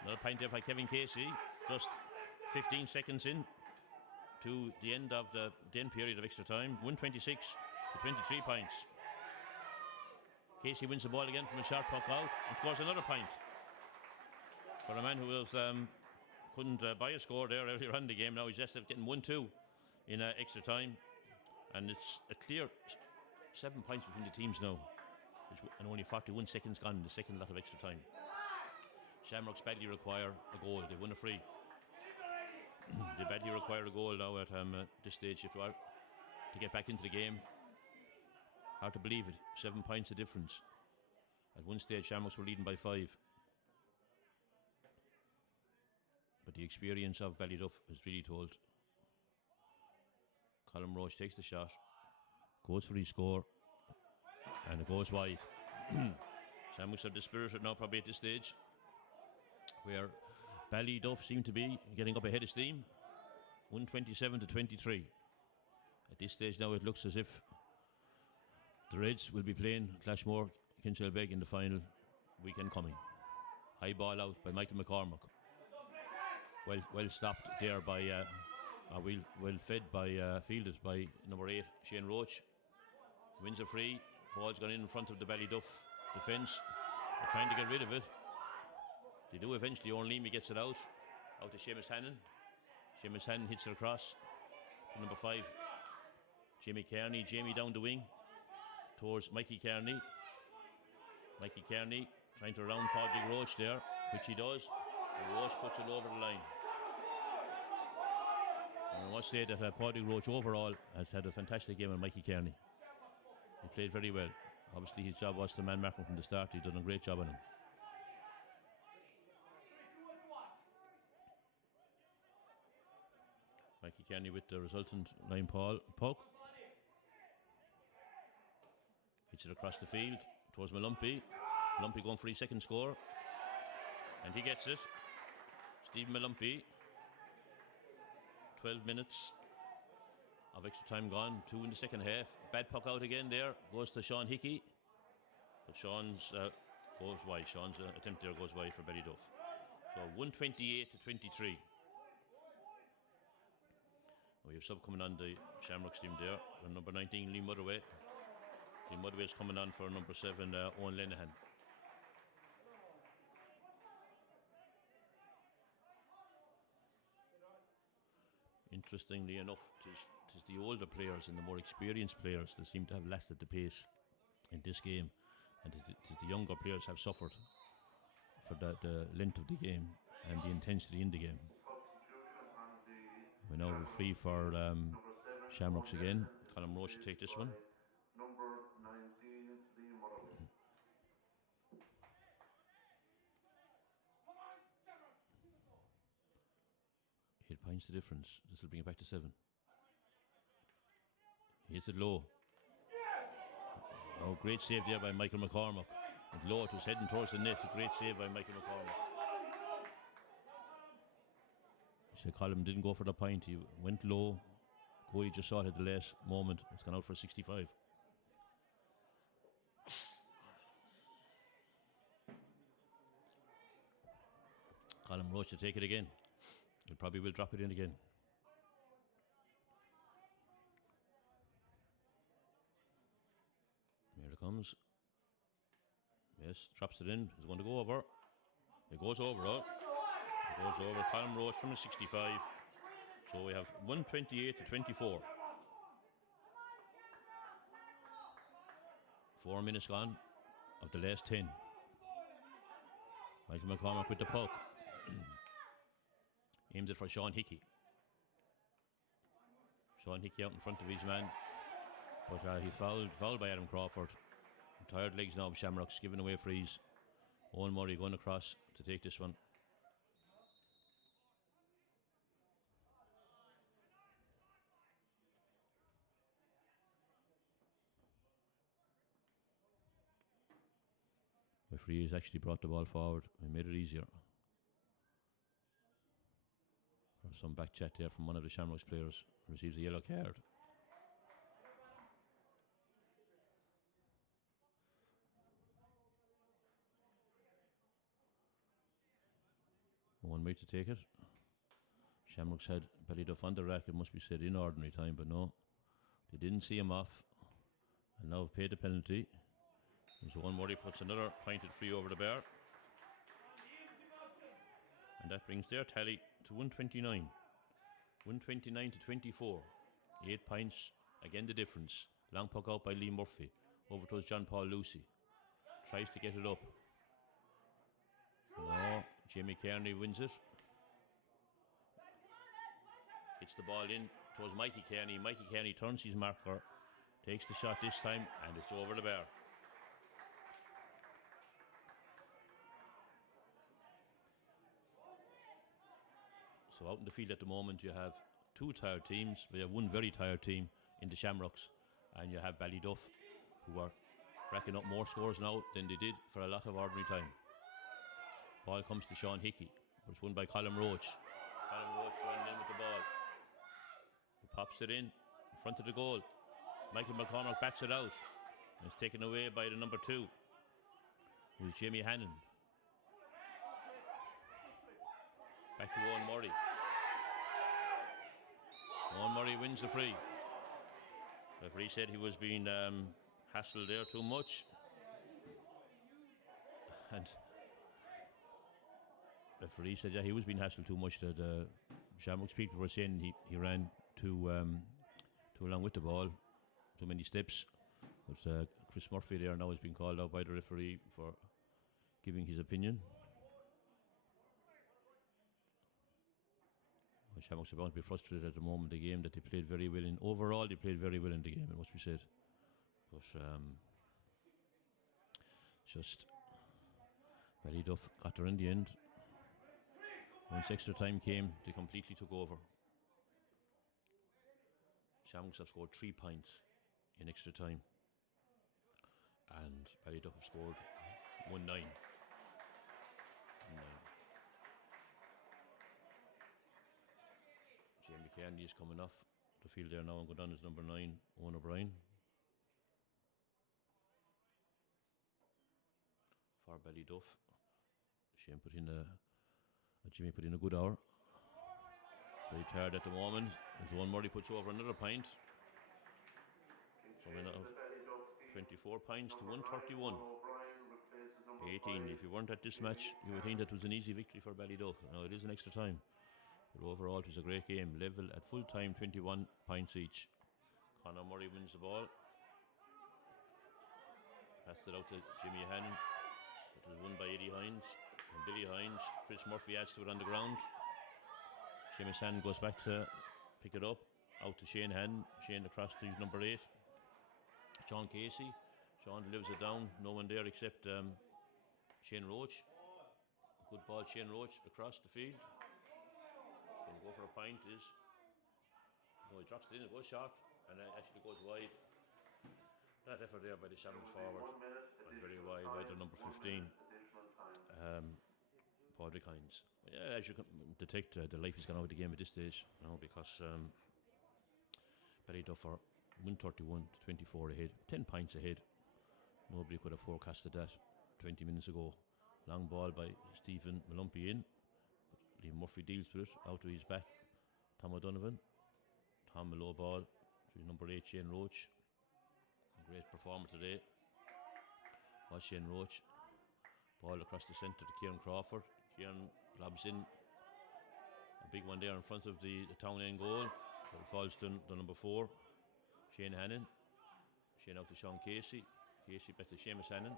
Another point there by Kevin Casey. Just 15 seconds in to the end of the end period of extra time. 126 to 23 points. Casey wins the ball again from a short puck out and scores another point. For a man who was couldn't buy a score there earlier on in the game, now he's just getting 1-2 in extra time, and it's a clear 7 points between the teams now, and only 41 seconds gone in the second lot of extra time. Shamrocks badly require a goal. They won a free. They badly require a goal now at this stage to get back into the game. Hard to believe it. 7 points of difference. At one stage, Shamrocks were leading by 5. But the experience of Ballyduff has really told. Colin Roche takes the shot, goes for his score, and it goes wide. Shamrocks have dispirited now probably at this stage, where Ballyduff seem to be getting up ahead of steam. 127 to 23. At this stage now it looks as if the Reds will be playing Clashmore Kinsale-Beg in the final weekend coming. High ball out by Michael McCormack. Well stopped there by well fed by fielded by number 8 Shane Roach. Wins a free. Ball's gone in front of the Ballyduff defence. They're trying to get rid of it. They do eventually. Orleamy gets it out to Seamus Hannon. Seamus Hannon hits it across to number 5 Jamie Kearney. Jamie down the wing towards Mikey Kearney. Mikey Kearney trying to round Padraig Roach there, which he does. And Roach puts it over the line. And I must say that Padraig Roach overall has had a fantastic game on Mikey Kearney. He played very well. Obviously his job was to man mark him from the start. He's done a great job on him. Mikey Kearney with the resultant line puck. Hits it across the field towards Malumpy. Malumpy going for his second score. And he gets it. Stephen Malumpy. 12 minutes of extra time gone. 2 in the second half. Bad puck out again there. Goes to Sean Hickey. But Sean's goes wide. Sean's attempt there goes wide for Ballyduff. So 128 to 23. We have sub coming on the Shamrocks team there. Number 19, Lee Motherway. Lee Motherway is coming on for number 7, Owen Lenihan. Interestingly enough, it is the older players and the more experienced players that seem to have lasted the pace in this game, and it is the younger players have suffered for the length of the game and the intensity in the game. We're now free for Shamrocks again. Colin Roche will take this one. Number 19, Lee Motherway. 8 points the difference. This will bring it back to 7. He hits it low. Oh, great save there by Michael McCormack. And low, it was heading towards the net. A great save by Michael McCormack. So Colin didn't go for the point. He went low. Goalie just saw it at the last moment. It's gone out for 65. Colin Roach to take it again. He probably will drop it in again. Here it comes. Yes, drops it in. He's going to go over. It goes over, though. It goes over. Colin Roach from the 65. So we have 128 to 24. 4 minutes gone of the last 10. Michael McCormack with the puck. Aims it for Sean Hickey. Sean Hickey out in front of his man. But he's fouled by Adam Crawford. tired legs now of Shamrocks, giving away frees. Owen Murray going across to take this one. Referee has actually brought the ball forward and made it easier. There's some back chat there from one of the Shamrocks players. Receives a yellow card. One way to take it. Shamrocks had Ballyduff on the rack, it must be said, in ordinary time, but no. They didn't see him off. And now have paid the penalty. As Owen Murray puts another pointed free over the bar. And that brings their tally to 129. 129 to 24. 8 points. Again the difference. Long puck out by Lee Murphy. Over towards John Paul Lucy. Tries to get it up. No. Jamie Kearney wins it. Hits the ball in towards Mikey Kearney. Mikey Kearney turns his marker. Takes the shot this time. And it's over the bar. So out in the field at the moment you have 2 tired teams. We have one very tired team in the Shamrocks, and you have Ballyduff, who are racking up more scores now than they did for a lot of ordinary time. Ball comes to Sean Hickey, but it's won by Colin Roach. Colin Roach running in with the ball. He pops it in front of the goal. Michael McCormack backs it out. And it's taken away by the number 2, who's Jamie Hannon. Back to Owen Murray. Owen Murray wins the free. The referee said he was being hassled there too much. And the referee said, yeah, he was being hassled too much. That Shamrocks people were saying he ran too long with the ball, too many steps. But Chris Murphy there now has been called out by the referee for giving his opinion. Shamrocks are bound to be frustrated at the moment. The game that they played very well in. Overall, they played very well in the game, it must be said. But just Ballyduff got there in the end. Once extra time came, they completely took over. Shamrocks have scored 3 points in extra time. And Ballyduff have scored 1-9. Jamie Kearney is coming off the field there now and go down as number 9, Owen O'Brien. For Ballyduff. Jimmy put in a good hour. Very tired at the moment. As Owen Murray puts over another point. So we're now 24 points to 131. 18. If you weren't at this match, you would think that was an easy victory for Ballyduff. Now it is an extra time. But overall, it was a great game. Level at full time, 21 points each. Conor Murray wins the ball. Passed it out to Jimmy Hannon. It was won by Eddie Hines and Billy Hines. Chris Murphy adds to it on the ground. Seamus Hannon goes back to pick it up. Out to Shane Hannon. Shane across to number 8. Sean Casey. Sean delivers it down. No one there except Shane Roach. Good ball, Shane Roach across the field. Going to go for a point is. No, he drops it in, it goes short, and it actually goes wide. That effort there by the Shamrocks forward, and very wide by the number 15, Padraig Hines. Yeah, as you can detect, the life is gone out of the game at this stage, you know, because Ballyduff are 131 to 24 ahead, 10 points ahead. Nobody could have forecasted that 20 minutes ago. Long ball by Stephen Malumpi in. Liam Murphy deals with it, out to his back. Tom O'Donovan. Tom a low ball to number 8, Shane Roach. A great performer today was Shane Roach. Ball across the centre to Kieran Crawford. Kieran lobs in. A big one there in front of the town end goal. It falls to the number 4, Shane Hannon. Shane out to Sean Casey. Casey back to Seamus Hannon.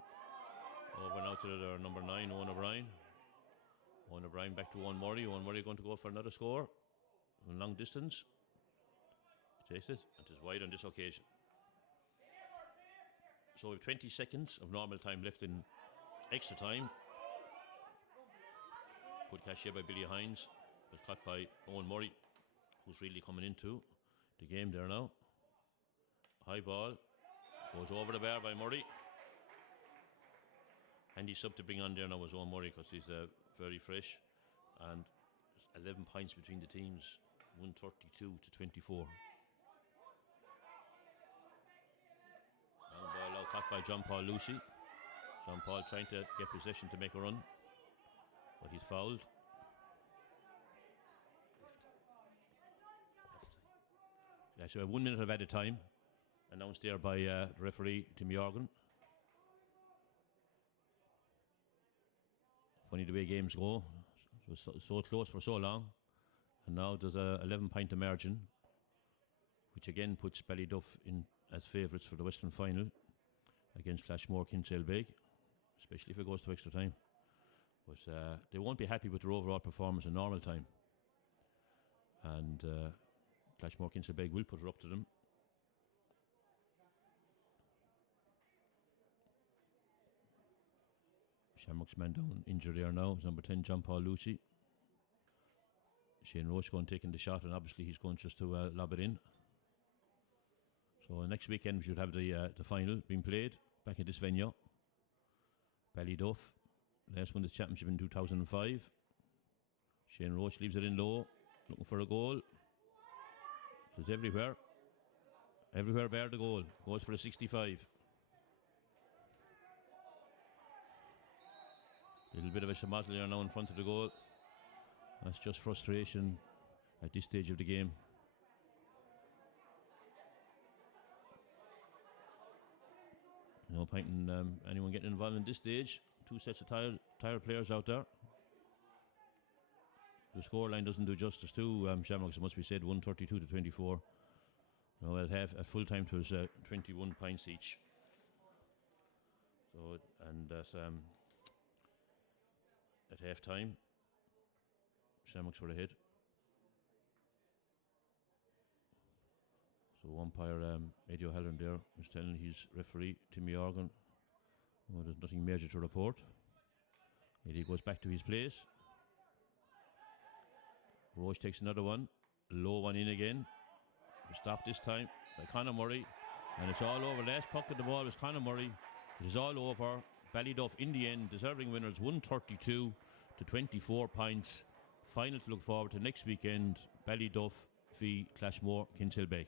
Over now to their number 9, Owen O'Brien. Owen O'Brien back to Owen Murray. Owen Murray going to go for another score. In long distance. He takes it. And it is wide on this occasion. So we have 20 seconds of normal time left in extra time. Good catch here by Billy Hines, but caught by Owen Murray, who's really coming into the game there now. High ball, goes over the bar by Murray. Handy sub to bring on there now was Owen Murray because he's very fresh. And 11 points between the teams, 132 to 24. Long ball now caught by John Paul Lucy. John Paul trying to get possession to make a run, but he's fouled. Yeah, so 1 minute of added time, announced there by the referee Timmy Organ. Funny the way games go. So close for so long, and now there's a 11-point margin, which again puts Ballyduff in as favourites for the Western final against Clashmore Kinsale-Beg, especially if it goes to extra time. But they won't be happy with their overall performance in normal time, and Clashmore Kinsale-Beg will put it up to them. Shamrocks man down injured there now. It's number 10, John Paul Lucy. Shane Roche going taking the shot, and obviously he's going just to lob it in. So next weekend we should have the final being played back at this venue. Ballyduff last won this championship in 2005. Shane Roche leaves it in low, looking for a goal. It's everywhere bar the goal. Goes for a 65. Little bit of a shamazzle there now in front of the goal. That's just frustration at this stage of the game. No point in anyone getting involved in this stage. Two sets of tired players out there. The scoreline doesn't do justice to Shamrocks, it must be said, 132 to 24. Now at half, at full time, it was 21 points each. So, and at half time, Shamrocks were ahead. So umpire Eddie O'Halloran there was telling his referee Timmy Organ, oh, there's nothing major to report. Eddie goes back to his place. Roche takes another one, low one in again. Stopped this time by Conor Murray, and it's all over. Last puck of the ball was Conor Murray. It is all over. Ballyduff in the end, deserving winners, 132 to 24 points. Final to look forward to next weekend, Ballyduff v Clashmore Kinsale-Beg.